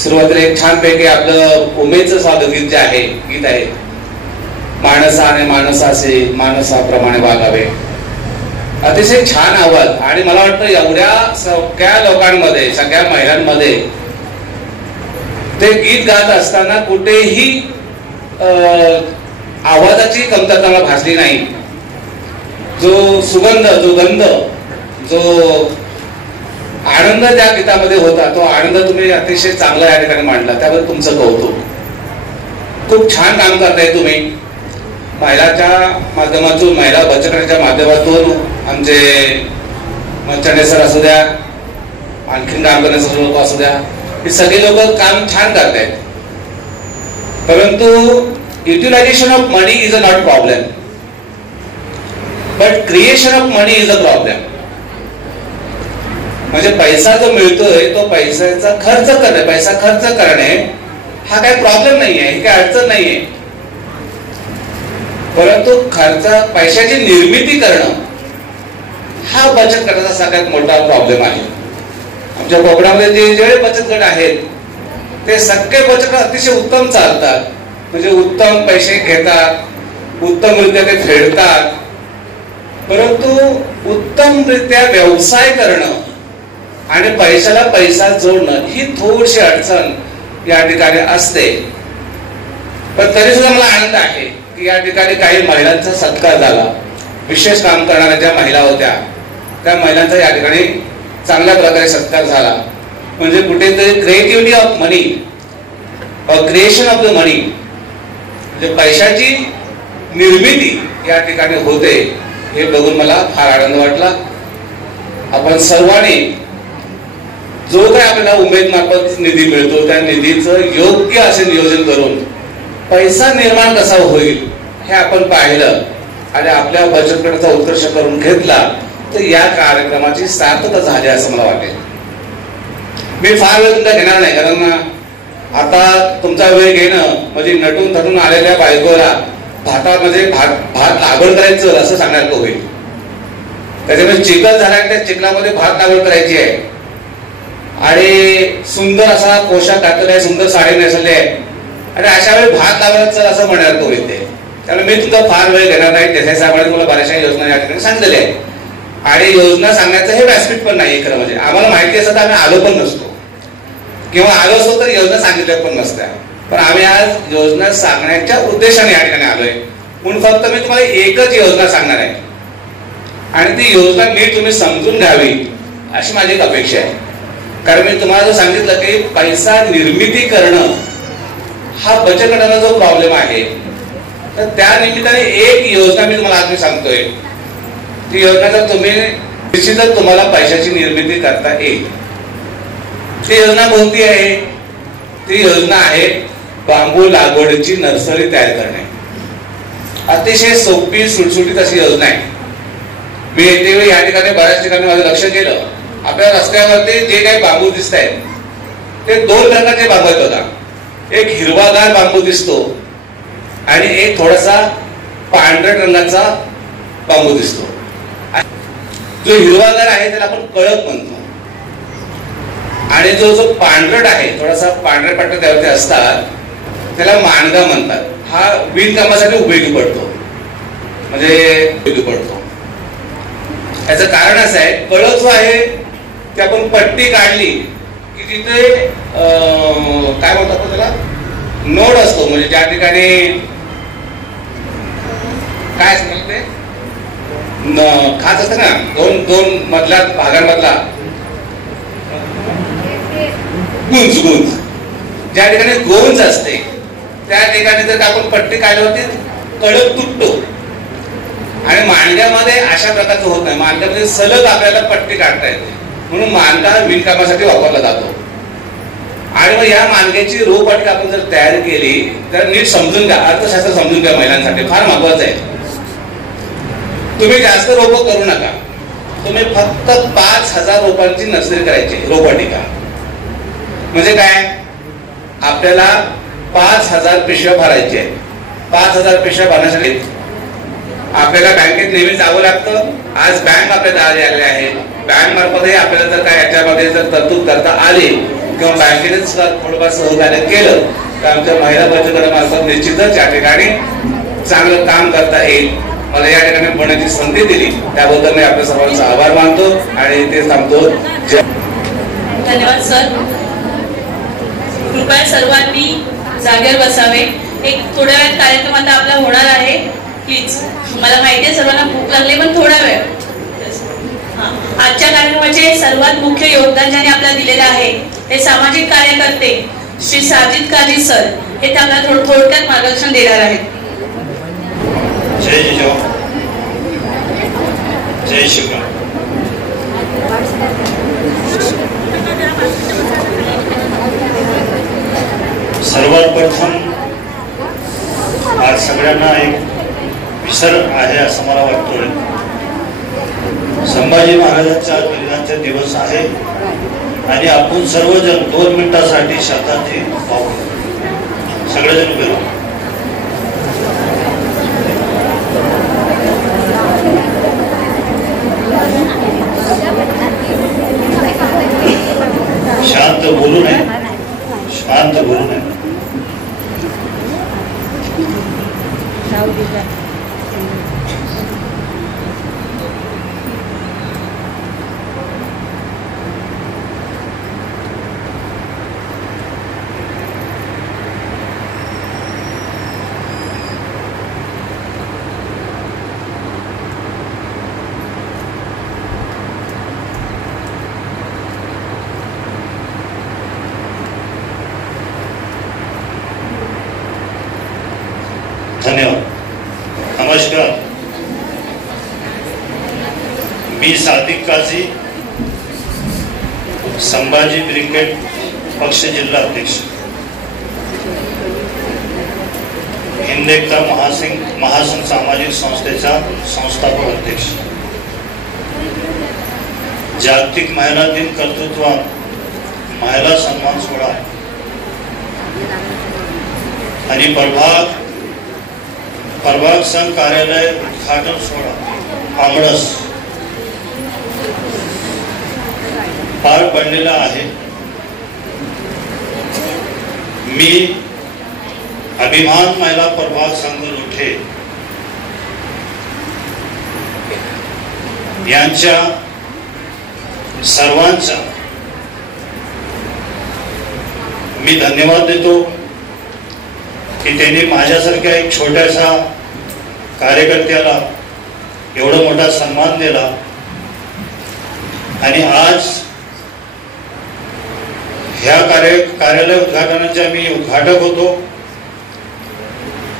सुरुवातीला एक छानपैकी आपलं उमेदचं स्वागत गीत जे आहे, गीत आहे, माणसाने माणसाचे माणसाप्रमाणे वागावे. अतिशय छान आवाज. आणि मला वाटतं एवढ्या सगळ्या लोकांमध्ये, सगळ्या महिलांमध्ये ते गीत गात असताना कुठेही आवाजाची कमतरता मला भासली नाही. जो सुगंध, जो गंध, जो आनंद त्या गीतामध्ये होता तो आनंद तुम्ही अतिशय चांगला या ठिकाणी मांडला. त्याबद्दल तुमचं कौतुक. खूप छान काम करताय तुम्ही. महिलाच्या माध्यमातून, महिला बचत गटाच्या माध्यमातून आमचे मचंडे सर असू द्या, आणखीन काम करण्याचे लोक असू द्या, हे सगळे लोक काम छान करतायत. परंतु utilisation of money is a not problem, but creation of money is a problem. म्हणजे पैसा जो मिळतोय तो पैशाचा खर्च करणे, पैसा खर्च करणे हा काही प्रॉब्लेम नाहीये, ही काही अडचण नाहीये. परंतु पैशाची निर्मिती करणं हा बचत गटाचा सगळ्यात मोठा प्रॉब्लेम आहे. आमच्या कोकणामध्ये जे बचत गट आहेत ते सगळे बचत गट अतिशय उत्तम चालतात. म्हणजे उत्तम पैसे घेतात, उत्तमरित्या ते फेडतात. परंतु उत्तमरित्या व्यवसाय करणं आणि पैशाला पैसा जोडणं ही थोडीशी अडचण या ठिकाणी असते. पण तरी सुद्धा मला आनंद आहे की या ठिकाणी काही महिलांचा सत्कार झाला. विशेष काम करणाऱ्या ज्या महिला होत्या त्या महिलांचा या ठिकाणी चांगल्या प्रकारे सत्कार झाला. म्हणजे कुठेतरी creativity of money, creation of the money, म्हणजे पैशाची निर्मिती या ठिकाणी होते हे बघून मला फार आनंद वाटला. आपण सर्वांनी जो काही आपल्याला उमेद मार्फत निधी मिळतो त्या निधीचं योग्य असे नियोजन करून पैसा निर्माण कसा होईल हे आपण पाहिलं आणि आपल्या बचत गटाचा उत्कर्ष करून घेतला तर या कार्यक्रमाची सार्थकता झाली असं मला वाटेल. मी फार वेळ तुमचा घेणार नाही, कारण आता तुमचा वेळ घेणं म्हणजे नटून थटून आलेल्या बायकोला भातामध्ये भात लागवड करायचं असं सांगण्यात होईल. त्याच्यामुळे चिखल झाला त्या चिखलामध्ये भात लागवड करायची आहे आणि सुंदर असा पोशाख घातलेला आहे, सुंदर साडी नेसलेली आहे आणि अशा वेळी भात लावायचं असं म्हणण्यात होईल ते. त्यामुळे मी तुमचा फार वेळ घेणार नाही. देसाई साहेबांनी मला बऱ्याचशा योजना या ठिकाणी सांगितलेल्या आहे आणि योजना सांगायचं हे व्यासपीठ पण नाही खरं म्हणजे. आम्हाला माहिती असतं तर आम्ही आलो पण नसतो किंवा आलो असतो तर योजना सांगितल्या पण नसत्या. पण आम्ही आज योजना सांगण्याच्या उद्देशाने या ठिकाणी आलोय. म्हणून फक्त मी तुम्हाला एकच योजना सांगणार आहे आणि ती योजना नीट तुम्ही समजून घ्यावी अशी माझी एक अपेक्षा आहे. कारण मी तुम्हाला जो सांगितलं की पैसा निर्मिती करणं हा बचत गटाचा जो प्रॉब्लेम आहे तर त्या निमित्ताने एक योजना मी तुम्हाला आज मी सांगतोय. ती योजना जर तुम्ही निश्चितच तुम्हाला पैशाची निर्मिती करता येईल. ती योजना कोणती आहे? ती योजना आहे बांबू लागवडीची नर्सरी तयार करणे. अतिशय सोपी सुटसुटीत अशी योजना आहे. मी येते या ठिकाणी बऱ्याच ठिकाणी माझं लक्ष केलं. आपल्या रस्त्यावरती जे काही बांबू दिसत आहेत ते दोन प्रकारचे बांबू आहेत बघा. एक हिरवागार बांबू दिसतो आणि एक थोडासा पांढऱ्या रंगाचा बांबू दिसतो. जो हिरवागार आहे त्याला आपण कळप म्हणतो आणि जो पांढरट आहे थोडासा पांढऱ्या पट्ट्या त्यावरती असतात त्याला माणगा म्हणतात. हा विणकामासाठी उपयोगी पडतो म्हणजे उपयोगी पडतो. याचं कारण असं आहे कळप जो आहे ते आपण पट्टी काढली की तिथे काय म्हणतात त्याला नोड असतो म्हणजे ज्या ठिकाणी काय असतं ते खाच असतं ना दोन मधल्या भागांमधला गुंज ज्या ठिकाणी गोंज असते त्या ठिकाणी जर आपण पट्टी काढल्यावरती कळप तुटतो आणि मांडग्यामध्ये अशा प्रकारचं होत नाही. मांडग्यामध्ये सलग आपल्याला पट्टी काढता येते म्हणून मांडगा विणकामासाठी वापरला जातो. आणि मग या मांडग्याची रोपवाटिका आपण जर तयार केली तर नीट समजून घ्या. अर्थशास्त्र समजून घ्या. महिलांसाठी फार महत्वाचं आहे. तुम्ही जास्त रोप करू नका. तुम्ही फक्त 5,000 रोपांची नर्सरी करायची रोपवाटिका. म्हणजे काय आपल्याला 5,000 पिशव्या भरायच्या आहेत. 5,000 पिशव्या भरण्यासाठी आपल्याला बँकेत नेहमी जावं लागतं. आज बँक आपल्याला आलेले आहे. बँक मार्फतही आपल्याला जर काय याच्यामध्ये जर तरतूद करता आली किंवा बँकेनेच थोडंफार सहकार्य केलं तर आमच्या महिला बचत गटामार्फत निश्चितच या ठिकाणी चांगलं काम करता येईल. मला या ठिकाणी बोलण्याची संधी दिली त्याबद्दल मी आपल्या सर्वांचा आभार मानतो आणि ते थांबतो. धन्यवाद सर. कृपया सर्वांनी जागेवर बसावे. एक थोड्या वेळात कार्यक्रम आता आपला होणार आहे. प्लीज मला माहिती आहे सर्वांना भूक लागली पण थोडा वेळ. आजच्या कार्यक्रमाचे सर्वात मुख्य योगदान ज्याने आपल्याला दिलेलं आहे ते सामाजिक कार्यकर्ते श्री साजिद काजी सर हे आपल्याला थोडक्यात मार्गदर्शन देणार आहेत. जय जिजाऊ, जय शिवराम. सर्वात प्रथम आज सगळ्यांना एक विसर आहे असं मला वाटतोय. संभाजी महाराजांचा बलिदानाचा दिवस आहे आणि आपण सर्वजण 2 मिनिटासाठी शब्दांती पाहू. सगळेजण उभे राहू. शांत बोलू नये. शांत बोलू नये. धन्यवाद. नमस्कार. मी सादिक काझी संभाजी ब्रिगेड पक्ष जिल्हा अध्यक्ष हिंद एकता महासंघ सामाजिक संस्थेचा संस्थापक अध्यक्ष. जागतिक महिला दिन कर्तृत्व महिला सन्मान सोहळा आणि प्रभाग संघ कार्यालय उद्घाटन सोहळा आमळस पार पडलेला आहे. मी अभिमान महिला प्रभाग संघ लोठे यांच्या सर्वांचा मी धन्यवाद देतो की त्यांनी माझ्यासारख्या एक छोट्याशा कार्यकर्त्याला एवढा मोठा सन्मान दिला. आणि आज ह्या कार्यालय उद्घाटनाच्या मी उद्घाटक होतो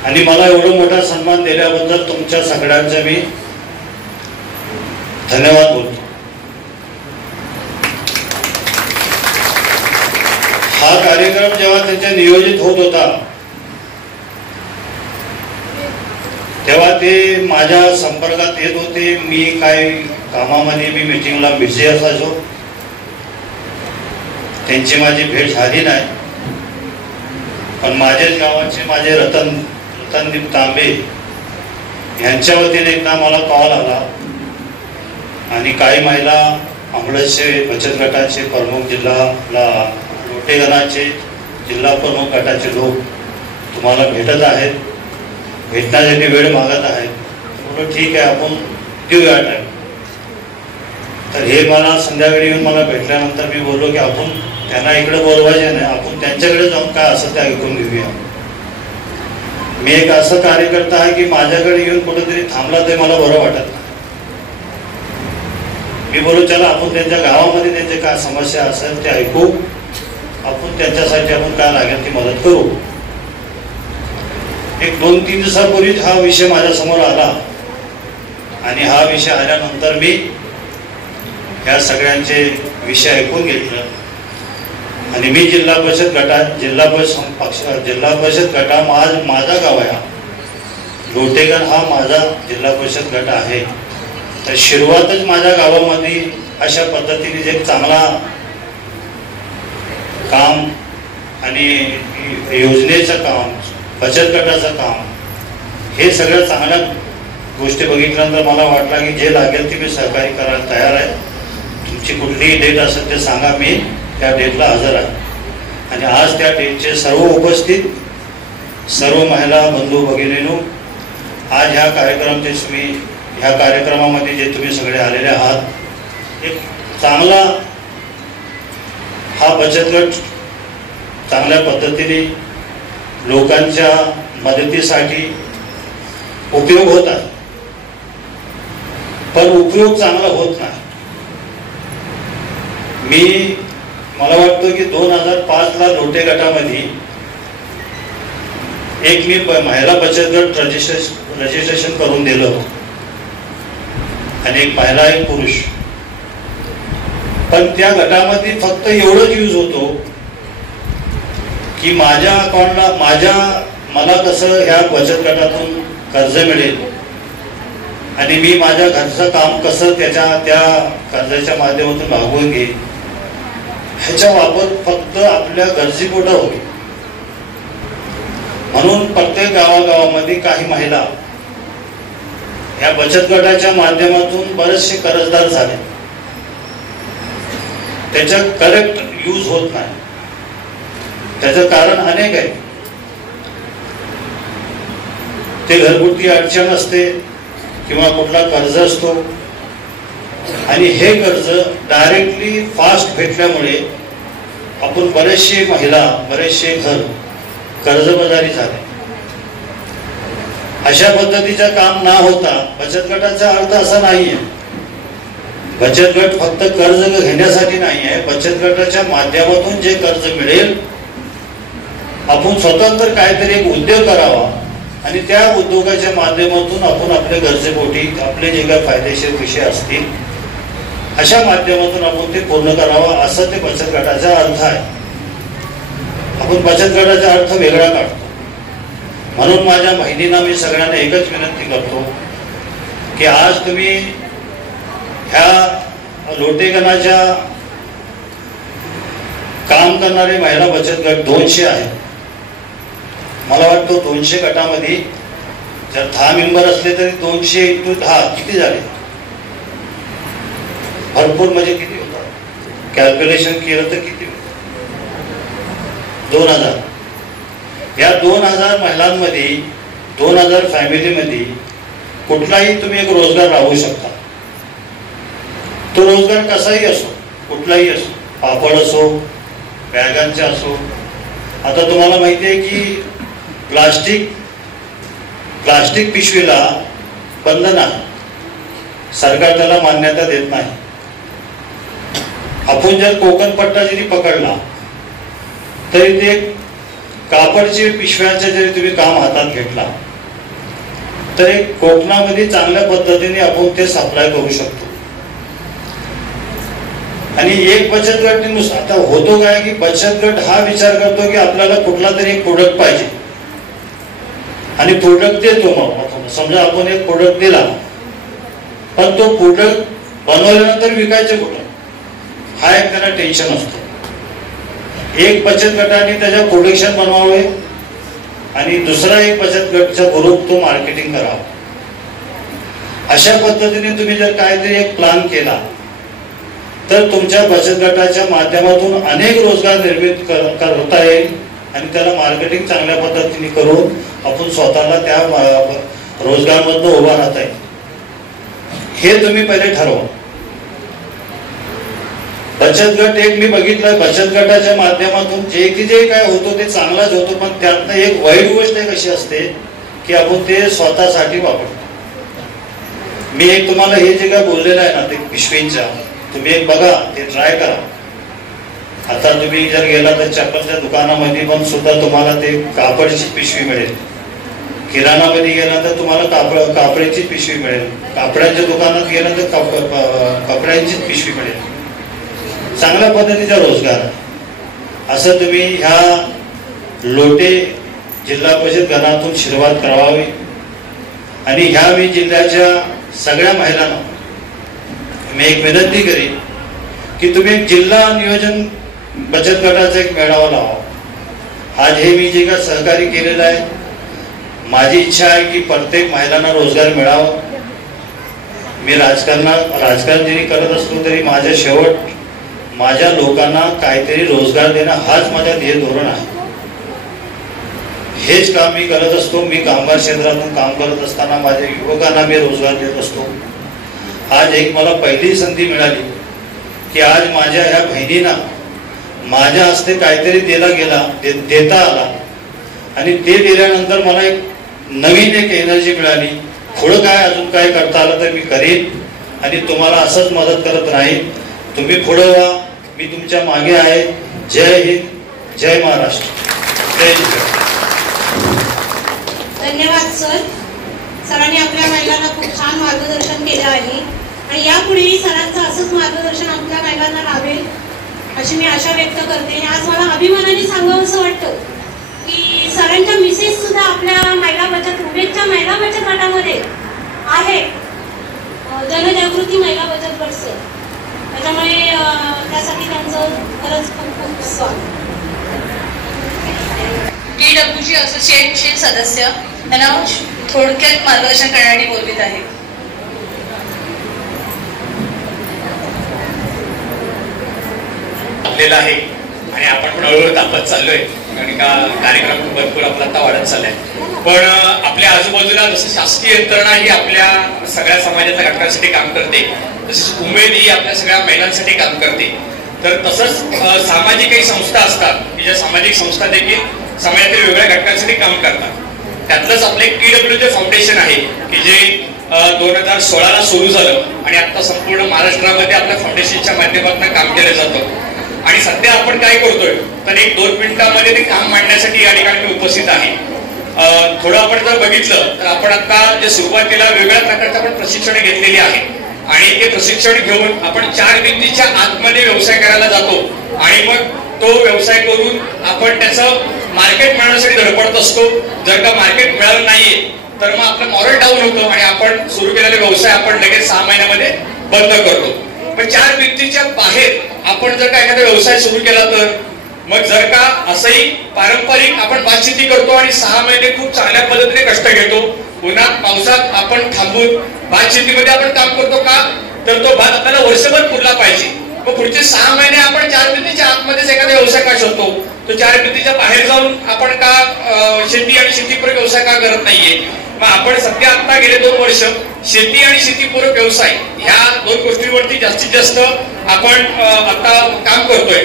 आणि मला एवढा मोठा सन्मान दिल्याबद्दल तुमच्या सगळ्यांचा मी धन्यवाद बोलतो. हा कार्यक्रम जेव्हा त्यांच्या नियोजित होत होता तेव्हा ते माझ्या संपर्कात येत होते. मी काही कामामध्ये मी मीटिंगला बिझी असायचो. त्यांची माझी भेट झाली नाही. पण माझ्याच गावाचे माझे रतनदीप तांबे यांच्या वतीने एकदा मला कॉल आला आणि काही महिला आंबळसचे बचत गटाचे प्रमुख जिल्हा लोटेगणाचे जिल्हा प्रमुख गटाचे लोक तुम्हाला भेटत आहेत, भेटण्यासाठी वेळ मागत आहेत. बोललो ठीक आहे, आपण देऊया टाइम. तर हे मला संध्याकाळी येऊन मला भेटल्यानंतर मी बोललो की आपण त्यांना इकडे बोलवायचे नाही, आपण त्यांच्याकडे जाऊन काय असं ते ऐकून घेऊया. मी एक असं कार्यकर्ता आहे की माझ्याकडे येऊन कुठेतरी थांबला तर मला बरं वाटत नाही. मी बोलू चला आपण त्यांच्या गावामध्ये त्यांचे काय समस्या असेल ते ऐकू, आपण त्यांच्यासाठी आपण काय लागेल ती मदत करू. एक 2-3 दिवसापूर्वी हा विषय माझ्या समोर आला आणि हा विषय आल्यानंतर मी या सगळ्यांचे विषय ऐकून घेतलं आणि मी जिल्हा परिषद गटा माझा गाव आहे. लोटेगण हा माझा जिल्हा परिषद गट आहे. तर सुरुवातच माझ्या गावामध्ये अशा पद्धतीने एक चांगला काम आणि योजनेचं काम, बचत गटाचं काम, हे सगळ्या चांगल्या गोष्टी बघितल्यानंतर मला वाटलं की जे लागेल ते मी सहकार्य करायला तयार आहे. तुमची कुठलीही डेट असेल ते सांगा, मी त्या डेटला हजर आहे. आणि आज त्या डेटचे सर्व उपस्थित सर्व महिला बंधू भगिनींनो, आज ह्या कार्यक्रमामध्ये जे तुम्ही सगळे आलेले आहात, एक चांगला हा बचत गट चांगल्या पद्धतीने लोकांच्या मदतीसाठी उपयोग होत आहे. पण उपयोग चांगला होत नाही. मला वाटतं की 2005ला लोटे गटामध्ये एक मी महिला बचत गट रजिस्ट्रेशन करून दिलं आणि एक महिला एक पुरुष. पण त्या गटामध्ये फक्त एवढंच यूज होतो की माझ्या अकाउंटला मला कसं ह्या बचत गटातून कर्ज मिळेल आणि मी माझ्या घरचं काम कसं त्या कर्जाच्या माध्यमातून भागवून घेईन, ह्याचा वापर फक्त आपल्या गरजेपोटा होईल. म्हणून प्रत्येक गावागावामध्ये काही महिला या बचत गटाच्या माध्यमातून बरेचसे कर्जदार झाले. त्याचा करेक्ट यूज होत नाही. त्याचं कारण अनेक आहे. ते घरगुती अडचण असते किंवा कुठला कर्ज असतो आणि हे कर्ज डायरेक्टली फास्ट भेटल्यामुळे आपण बरेचसे महिला बरेचसे घर कर्जबाजारी झाले. अशा पद्धतीचं काम न होता बचत गटाचा अर्थ असा नाहीये. बचत गट फक्त कर्ज घेण्यासाठी नाही आहे. बचत गटाच्या माध्यमातून जे कर्ज मिळेल आपण स्वतंत्र काहीतरी एक उद्योग करावा आणि त्या उद्योगाच्या माध्यमातून आपण आपल्या गरजेपोटी आपले जे काही फायदेशीर विषय असतील अशा माध्यमातून आपण ते पूर्ण करावा, असं ते बचत गटाचा अर्थ आहे. आपण बचत गटाचा अर्थ वेगळा काढतो. म्हणून माझ्या बहिणींना मी सगळ्यांना एकच विनंती करतो की आज तुम्ही ह्या लोटेगणाच्या काम करणारे महिला बचत गट 200 आहेत. मला वाटतं 200 गटामध्ये जर 10 मेंबर असले तरी 200 × 10 किती झाले? भरपूर, म्हणजे किती होतात? कॅल्क्युलेशन केलं तर किती? 2000. या 2000 महिलांमध्ये 2000 फॅमिलीमध्ये कुठलाही तुम्ही एक रोजगार राबवू शकता. तो रोजगार कसाही असो, कुठलाही असो, पापड असो, बॅगांचे असो. आता तुम्हाला माहिती आहे की प्लास्टिक पिशवीला बंधन आहे, सरकार त्याला मान्यता देत नाही. आपण जर कोकण पट्टा जरी पकडला तरी ते कापडची पिशव्यांचे जरी तुम्ही काम हातात घेतला तरी कोकणामध्ये चांगल्या पद्धतीने आपण ते सप्लाय करू शकतो. आणि एक बचत गट आता होतो काय की बचत गट हा विचार करतो की आपल्याला कुठला तरी एक प्रोडक्ट पाहिजे आणि प्रोडक्ट देतो. मग समजा आपण एक प्रोडक्ट दिला पण तो प्रोडक्ट बनवल्यानंतर विकायचं कुठं, हा एक त्यांना टेन्शन असतो. एक बचत गटाने त्याच्या प्रोडक्शन बनवावे आणि दुसरा एक बचत गटचा ग्रुप तो मार्केटिंग करावा. अशा पद्धतीने तुम्ही जर काहीतरी एक प्लॅन केला तर तुमच्या बचत गटाच्या माध्यमातून अनेक रोजगार निर्मित करता येईल आणि त्याला मार्केटिंग चांगल्या पद्धतीने करून आपण स्वतःला त्या रोजगारमधून उभा राहता येईल. हे तुम्ही पहिले ठरवा. बचत गट एक मी बघितलं, बचत गटाच्या माध्यमातून जे काय होतो ते चांगलाच होतो, पण त्यातनं एक वाईट गोष्ट कशी असते की आपण ते स्वतःसाठी वापरतो. मी एक तुम्हाला हे जे काय बोललेलं आहे ना ते पिशवींच्या, तुम्ही एक बघा, ते ट्राय करा. आता तुम्ही जर गेला तर चप्पलच्या दुकानामध्ये पण सुद्धा तुम्हाला ते कापडची पिशवी मिळेल. किराणामध्ये गेला तर तुम्हाला कापडाची पिशवी मिळेल. कापडाच्या दुकानात गेला तर कपड्यांचीच पिशवी मिळेल. चांगल्या पद्धतीचा रोजगार आहे. असं तुम्ही ह्या लोटे जिल्हा परिषद गणातून सुरुवात करावी. आणि ह्या मी जिल्ह्याच्या सगळ्या महिलांना मी एक विनंती करेन की तुम्ही एक जिल्हा नियोजन बचत गटाचा एक मेळावा लावा. आज हे मी जे काय सहकार्य केलेलं आहे, माझी इच्छा आहे की प्रत्येक महिलांना रोजगार मिळावा. मी राजकारण जरी करत असलो तरी माझ्या शेवट माझ्या लोकांना काहीतरी रोजगार देणं हाच माझा ध्येय धोरण आहे. हेच काम मी करत असतो. मी कामगार क्षेत्रातून काम करत असताना माझ्या युवकांना मी रोजगार देत असतो. आज एक मला पहिली संधी मिळाली की आज माझ्या ह्या बहिणींना माझ्या हस्ते काहीतरी देता आला आणि ते दिल्यानंतर मला एक नवीन एक एनर्जी मिळाली. पुढं काय अजून काय करता आलं तर मी करेन आणि तुम्हाला असंच मदत करत राहीन. तुम्ही पुढं व्हा, मी तुमच्या मागे आहे. जय हिंद, जय महाराष्ट्र, जय जिजाऊ. धन्यवाद सर. सरांनी आपल्या महिलांना खूप छान मार्गदर्शन केलं आहे आणि यापुढेही सरांचं असंच मार्गदर्शन आपल्या महिलांना लाभेल अशी मी आशा व्यक्त करते. आज मला अभिमानाने सांगावंसं वाटतं की सरांच्या मिसेस सुद्धा आपल्या महिला बचत उमेदच्या महिला बचत गटामध्ये आहे. जनजागृती महिला बचत गट सर, त्याच्यामुळे त्यासाठी त्यांचं खरंच खूप खूप स्वागत. PWG असोसिएशनचे सदस्य त्यांना थोडक्यात मार्गदर्शन करण्यासाठी बोलवित आहे. आपल्याला आहे आणि आपण पण हळूहळू तापत चाललोय कारण का कार्यक्रम भरपूर आपला आता वाढत चाललाय. पण आपल्या आजूबाजूला जसं शासकीय यंत्रणा ही आपल्या सगळ्या समाजाच्या घटकांसाठी काम करते, तसेच उमेद ही आपल्या सगळ्या महिलांसाठी काम करते. तर तसंच सामाजिक काही संस्था असतात की ज्या सामाजिक संस्था देखील समाजातील वेगळ्या घटकांसाठी काम करतात. त्यातलंच आपलं एक PWG फाउंडेशन आहे की जे 2016ला सुरू झालं आणि आता संपूर्ण महाराष्ट्रामध्ये आपल्या फाउंडेशनच्या माध्यमातून काम केलं जातं. आणि सध्या आपण काय करतोय तर 1-2 मिनिटांमध्ये ते काम मांडण्यासाठी या ठिकाणी मी उपस्थित आहे. थोडं आपण जर बघितलं तर आपण आता जे सुरुवातीला वेगवेगळ्या प्रकारचे आपण प्रशिक्षण घेतलेली आहे आणि ते प्रशिक्षण घेऊन आपण 4 भिंतीच्या आतमध्ये व्यवसाय करायला जातो आणि मग तो व्यवसाय करून आपण त्याचं मार्केट मिळवण्यासाठी धडपडत असतो. जर का मार्केट मिळालं नाहीये तर मग आपलं मॉरल डाऊन होतं आणि आपण सुरू केलेला व्यवसाय आपण लगेच 6 महिन्यामध्ये बंद करतो. पण 4 भिंतीच्या बाहेर आपण जर का एखादा व्यवसाय सुरू केला तर मग जर का असंही पारंपरिक आपण भात शेती करतो आणि 6 महिने खूप चांगल्या पद्धतीने कष्ट घेतो, उन्हात पावसात आपण थांबून भात शेतीमध्ये आपण काम करतो का, तर तो भात आपल्याला वर्षभर पुरला पाहिजे. मग पुढचे 6 महिने आपण 4 भिंतीच्या आतमध्येच एखादा व्यवसाय का शोधतो, तो 4 भिंतीच्या बाहेर जाऊन आपण का शेती आणि शेतीपूरक व्यवसाय का करत नाहीये. मग आपण सध्या आता गेले 2 वर्ष शेती आणि शेतीपूरक व्यवसाय ह्या 2 गोष्टींवरती जास्तीत जास्त आपण आता काम करतोय.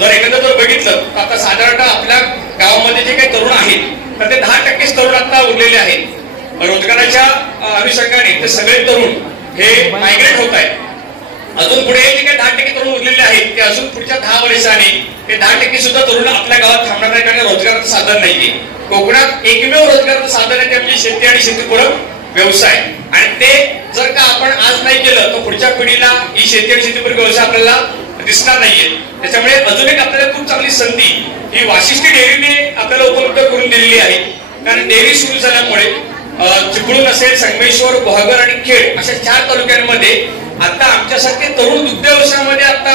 जर एकंदर जर बघितलं तर आता साधारणतः आपल्या गावामध्ये जे काही तरुण आहेत तर ते 10% तरुण आता उरलेले आहेत. रोजगाराच्या अनुषंगाने ते सगळे तरुण हे मायग्रेट होत आहेत. अजून पुढे जे काही 10% तरुण उरलेले आहेत ते अजून पुढच्या 10 वर्षांनी ते 10% सुद्धा तरुण आपल्या गावात थांबणार नाही, कारण रोजगाराचं साधन नाहीये. कोकणात एकमेव रोजगाराचं साधन आहे ते म्हणजे शेती आणि शेतीपूरक व्यवसाय. आणि ते जर का आपण आज नाही केलं तर पुढच्या पिढीला ही शेती आणि शेतीपूरक व्यवसाय आपल्याला दिसणार नाहीये. त्याच्यामुळे अजून एक आपल्याला खूप चांगली संधी ही वाशिष्ठी डेअरीने आपल्याला उपलब्ध करून दिलेली आहे. कारण डेअरी सुरू झाल्यामुळे चिपळूण असेल, संगमेश्वर, गुहागर आणि खेड अशा 4 तालुक्यांमध्ये आता आमच्यासारखे तरुण दुग्ध व्यवसायामध्ये आता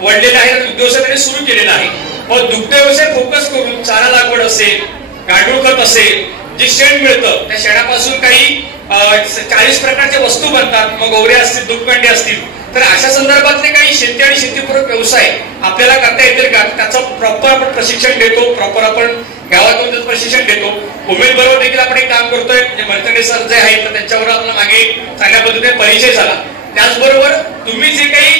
वळलेले आहेत आणि दुग्ध व्यवसाय त्यांनी सुरू केलेला आहे. मग दुग्ध व्यवसाय फोकस करून चारा लागवड असेल, गांडूळ खत असेल, जे शेण मिळतं त्या शेणापासून काही 40 प्रकारच्या वस्तू बनतात. मग गोवरे असतील, दूधकंडे असतील, तर अशा संदर्भातले काही शेती आणि शेतीपूरक व्यवसाय आपल्याला करता येतील का, त्याचं प्रॉपर आपण प्रशिक्षण देतो. प्रॉपर आपण गावातून प्रशिक्षण देतो. उमेद बरोबर देखील आपण एक काम करतोय. म्हणजे मर्चंडे सर जे आहेत तर त्यांच्यावर आपला मागे चांगल्या पद्धतीने परिचय झाला. त्याचबरोबर तुम्ही जे काही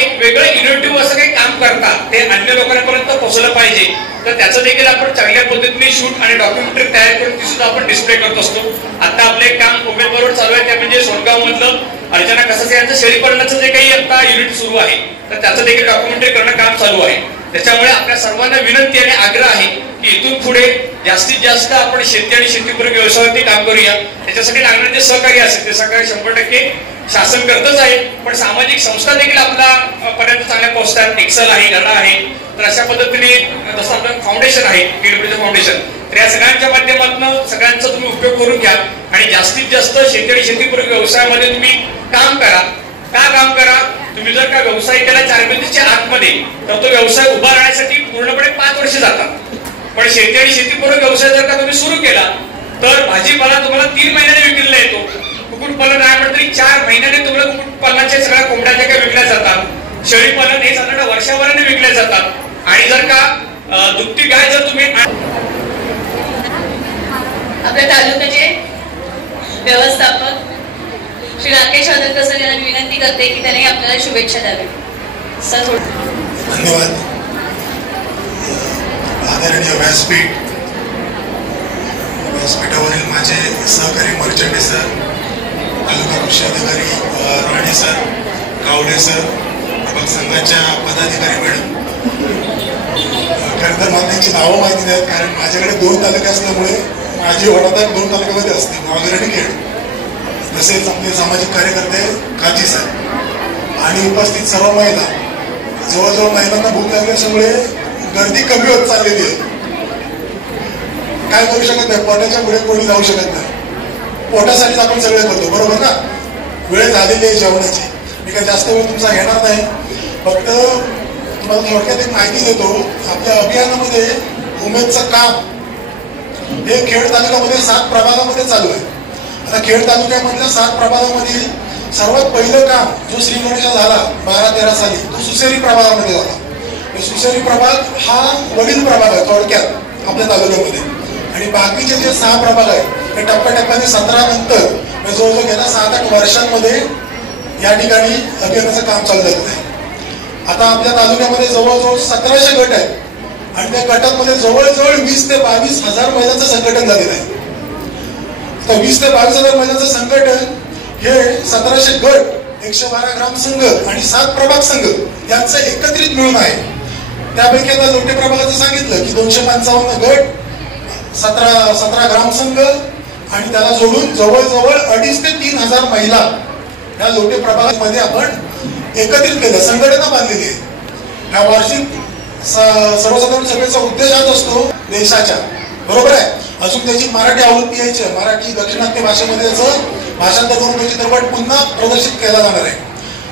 एक वेगळं इनोव्हेटिव्ह असं काही काम करता ते अन्य लोकांपर्यंत पोहोचलं पाहिजे, तर त्याचं देखील आपण चांगल्या पद्धतीने शूट आणि डॉक्युमेंटरी तयार करून ती सुद्धा आपण डिस्प्ले करत असतो. आता आपले काम उमेद बरोबर चालू आहे, त्या म्हणजे सोनगाव मधलं अर्चना कसासे यांचं शेळीपालनाचं जे काही आता युनिट सुरू आहे तर त्याचं देखील डॉक्युमेंटरी करणं काम चालू आहे. त्याच्यामुळे आपल्या सर्वांना विनंती आणि आग्रह आहे की इथून पुढे जास्तीत जास्त आपण शेती आणि शेतीपूरक व्यवसायावरती काम करूया. त्याच्यासाठी लागणारे जे सहकार्य असेल ते सहकार्य 100% शासन करतच आहे, पण सामाजिक संस्था देखील आपला पर्यंत चांगल्या पोहोचतात. एक्सेल आहे, गणा आहे, तर अशा पद्धतीने जसं आपलं फाउंडेशन आहे केडब्ल्यूचं फाउंडेशन, तर या सगळ्यांच्या माध्यमातून सगळ्यांचा तुम्ही उपयोग करून घ्या आणि जास्तीत जास्त शेती आणि शेतीपूरक व्यवसायामध्ये तुम्ही काम करा. का काम करा, तुम्ही जर का व्यवसाय केला 4 भिंतीच्या आतमध्ये तर तो व्यवसाय उभा राहण्यासाठी पूर्णपणे 5 वर्ष जातात. पण शेती आणि शेतीपूरक व्यवसाय जर का तुम्ही सुरू केला तर भाजीपाला तुम्हाला 3 महिन्याने विक्रीला येतो. कुक्कुटपालन नाही म्हटलं तरी 4 महिन्याने तुम्हाला कुक्कुटपालनाच्या सगळ्या कोंबड्या ज्या विकल्या जातात, शेळीपालन हे साधारण वर्षाभराने विकले जातात. आणि जर का दुभती गाय जर तुम्ही आपल्या तालुक्याचे व्यवस्थापक श्री राकेश हदलकर सर यांना विनंती करते की त्यांनी आपल्याला शुभेच्छा द्यावी. सर धन्यवाद. आदरणीय व्यासपीठावरील माझे सहकारी मर्चंडे सर, तालुका कृषी अधिकारी राणे सर, कावडे सर, प्रभाग संघाच्या पदाधिकारी मॅडम, खरं तर मला त्यांची नावं माहिती नाहीत कारण माझ्याकडे 2 तालुके असल्यामुळे माझी वडादार 2 तालुक्यामध्ये असते, गुहागर आणि खेड. तसेच आपले सामाजिक कार्यकर्ते काजी सर आणि उपस्थित सर्व महिला. जवळजवळ महिलांना भूक लागली असल्यामुळे गर्दी कमी होत चाललेली आहे. काय करू शकत नाही, पोटाच्या पुढे कोणी जाऊ शकत नाही. पोटासाठीच आपण सगळे करतो, बरोबर ना. वेळ झालेली आहे जेवणाची. मी काही जास्त वेळ तुमचा घेणार नाही, फक्त तुम्हाला थोडक्यात एक माहिती देतो. आपल्या अभियानामध्ये उमेदचं काम हे खेड तालुक्यामध्ये 7 प्रभागामध्ये चालू आहे. आता खेड तालुक्यामधल्या 7 प्रभागामध्ये सर्वात पहिलं काम जो श्रीगणेशा झाला 12-13 साली तो सुसेरी प्रभागामध्ये झाला. सुसेरी प्रभाग हा वडील प्रभाग आहे थोडक्यात आपल्या तालुक्यामध्ये. आणि बाकीचे जे 6 प्रभाग आहेत हे टप्प्याटप्प्याने 17 नंतर जवळजवळ गेल्या 7-8 वर्षांमध्ये या ठिकाणी अभियानाचं काम चालू झालेलं आहे. आता आपल्या तालुक्यामध्ये जवळजवळ 1700 गट आहेत आणि त्या गटांमध्ये जवळजवळ 20 ते 22 हजार महिलांचं संघटन झालेलं आहे. आता 20 ते 22 हजार महिलांचं संघटन हे 1700 गट, 112 ग्राम संघ आणि 7 प्रभाग संघ यांचं एकत्रित मिळून आहे. त्यापैकी आता लोटे प्रभागाचं सांगितलं की 255 गट, 17 ग्राम संघ आणि त्याला जोडून जवळजवळ 2,500 ते 3,000 महिला या लोटे प्रभागामध्ये आपण एकत्रित केलं, संघटना बांधलेली आहे. या वार्षिक सर्वसाधारण सभेचा उद्देश हाच असतो देशाच्या, बरोबर आहे. अजून त्याची मराठी आवृत्ती यायची, मराठी दक्षिणात्य भाषेमध्ये याचं भाषांतर करून त्याची चित्रपट पुन्हा प्रदर्शित केला जाणार आहे.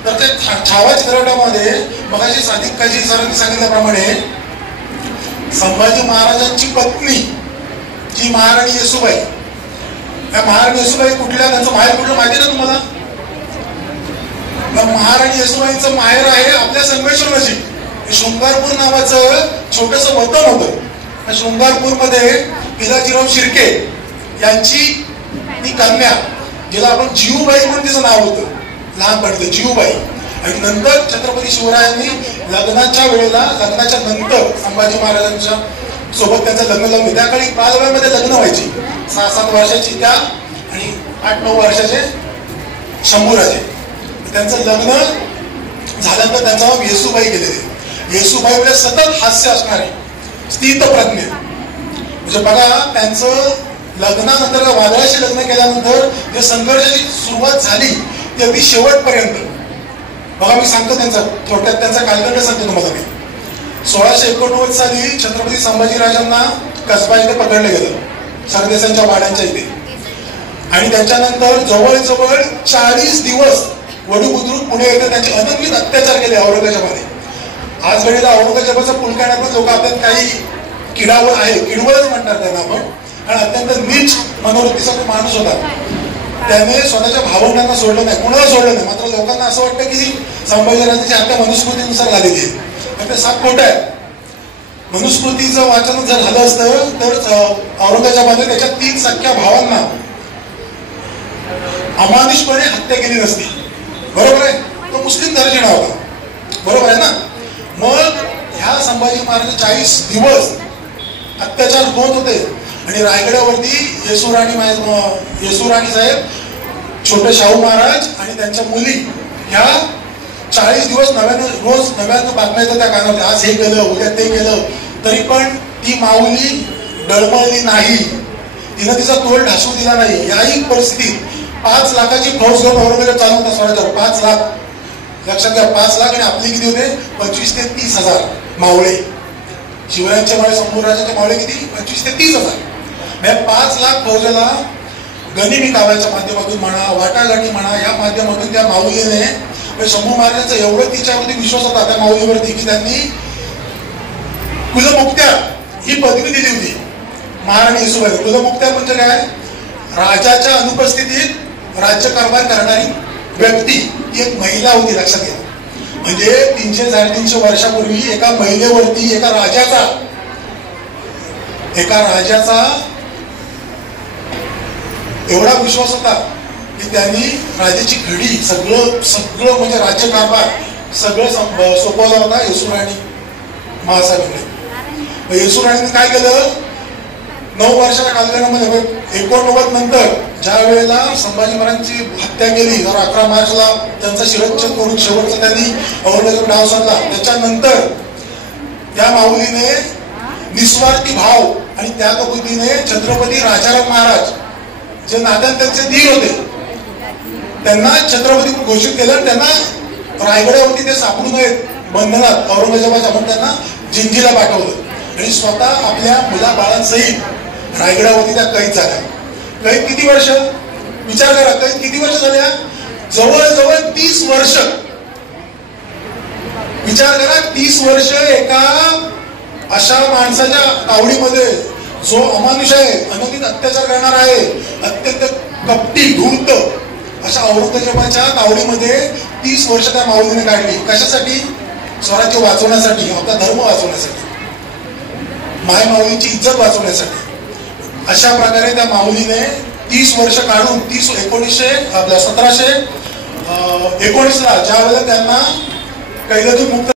तर त्या छावा चित्रपटामध्ये मगाशी सादिक काजी सरांनी सांगितल्याप्रमाणे संभाजी महाराजांची पत्नी जी महाराणी येसूबाई, त्या महाराणी येसूबाई कुठल्या, त्यांचं माहेर कुठलं माहिती ना तुम्हाला? महाराणी येसूबाईंचं माहेर आहे आपल्या संगमेश्वर नजीक शृंगारपूर नावाचं छोटस वतन होतं. शृंगारपूर मध्ये पिलाजीराव शिर्के यांची ती कन्या, जिला आपण जिवूबाई म्हणून तिचं नाव होतं लहानपणी, जिवूबाई. आणि नंतर छत्रपती शिवरायांनी लग्नाच्या वेळेला, लग्नाच्या नंतर संभाजी महाराजांच्या सोबत त्यांचं लग्न लावलं. त्या काळी बालवयामध्ये लग्न व्हायची. 6-7 वर्षाची त्या आणि 8-9 वर्षाचे शंभूराजे. त्यांचं लग्न झाल्यानंतर त्यांचं नाव येसूबाई केलेले. येसूबाई म्हणजे सतत हास्य असणारे, स्थितप्रज्ञ. म्हणजे बघा, त्यांचं लग्नानंतर वादळाशी लग्न केल्यानंतर जे संघर्षाची सुरुवात झाली ती अगदी शेवटपर्यंत. बघा, मी सांगतो त्यांचा थोडक्यात त्यांचा कालखंड सांगतो तुम्हाला मी. 1689 साली छत्रपती संभाजीराजांना कसबा इथे पकडलं गेलं, सरदेसांच्या वाड्यांच्या इथे. आणि त्याच्यानंतर जवळजवळ 40 दिवस वडूबुद्रुक पुणे येथे त्यांचे अनन्वित अत्याचार केले औरंगजेबाने. आज घडीला औरंगजेबाचा पुलकाना पण लोक आपल्यात काही किडावर आहे, किडवळच म्हणतात त्यांना आपण. आणि अत्यंत नीच मनोवृत्तीचा तो माणूस होता. त्याने स्वतःच्या भावंडांना सोडलं नाही, कोणाला सोडलं नाही. मात्र लोकांना असं वाटतं की संभाजीराजांची आपल्या मनुस्मृतीनुसार झालेली आहे. ते साप खोटं आहे. मनुस्मृतीचं वाचन जर झालं असतं तर औरंगजेबाने त्याच्या 3 सख्या भावांना अमानुषपणे हत्या केली नसती. बरोबर आहे? तो मुस्लिम दर्जिणा होता. बरोबर आहे ना? मग ह्या संभाजी महाराज 40 दिवस अत्याचार होत होते. आणि रायगडावरती येसूराणी साहेब, छोटे शाहू महाराज आणि त्यांच्या मुली ह्या 40 दिवस रोज नव्यानं बातम्या येतात त्या कानावर. आज हे केलं, उद्या ते केलं. तरी पण ती माऊली डळमळली नाही. तिनं तिचा तोल ढासू दिला नाही. याही परिस्थितीत 5 लाखाची फौज घेऊन औरंगजेब चालू होता स्वराज्यावर. 5 लाख लक्षात घ्या. 5 लाख आणि आपली किती होते? 25 ते 30 हजार मावळे. शिवरायांच्या मावळे, शंभूराजांच्या मावळे किती? 25 ते 30 हजार. 5 लाख फौजेला गनिमी काव्याच्या माध्यमातून म्हणा, वाटाघाटी म्हणा, या माध्यमातून त्या माऊलीने, शंभू महाराजांचा एवढं तिच्यावरती विश्वास होता त्या माऊलीवरती की त्यांनी कुलमुक्त्यार ही पदवी दिली होती महाराणी येसूबाई. कुलमुक्त्यार म्हणजे काय? राजाच्या अनुपस्थितीत राज्यकारभार करणारी व्यक्ती. ती एक महिला होती, लक्षात घ्या. म्हणजे 300-350 वर्षापूर्वी एका महिलेवरती एका राजाचा एवढा विश्वास होता की त्यांनी राजाची घडी सगळं म्हणजे राज्यकारभार सगळं सोपवला होता येसूराणी महासाहेबांनी. येसूराणीने काय केलं? 9 वर्षाच्या कालखंडामध्ये 89 नंतर ज्या वेळेला संभाजी महाराजांची हत्या केली, 11 मार्चला त्यांचा शिरच्छेद करून शेवटचा त्यांनी औरंगजेब डाव साधला. त्याच्यानंतर त्या माऊलीने निस्वार्थी भाव आणि त्यागबुद्धीने छत्रपती राजाराम महाराज जे नात्यात त्यांचे धीर होते त्यांना छत्रपती घोषित केलं. त्यांना रायगडावरती ते सापडू नयेत बंधनात औरंगजेबाच्या, म्हणून त्यांना जिंजीला पाठवलं. आणि स्वतः आपल्या मुलाबाळांसहित रायगडावरती त्या कैद झाल्या. कैद किती वर्ष? विचार करा, कैद किती वर्ष झाल्या? जवळजवळ 30 वर्ष. विचार करा, 30 वर्ष एका अशा माणसाच्या तावडीमध्ये जो अमानुष आहे, अनधिक अत्याचार करणार आहे, अत्यंत कपटी धूर्त अशा औरंगजेबाच्या तावडीमध्ये 30 वर्ष त्या माऊलीने काढली. कशासाठी? स्वराज्य वाचवण्यासाठी, आपला धर्म वाचवण्यासाठी, माय माऊलींची इज्जत वाचवण्यासाठी. अशा प्रकारे त्या माऊलीने 30 वर्ष काढून 1719ला ज्या वेळेला त्यांना कैदेतून मुक्त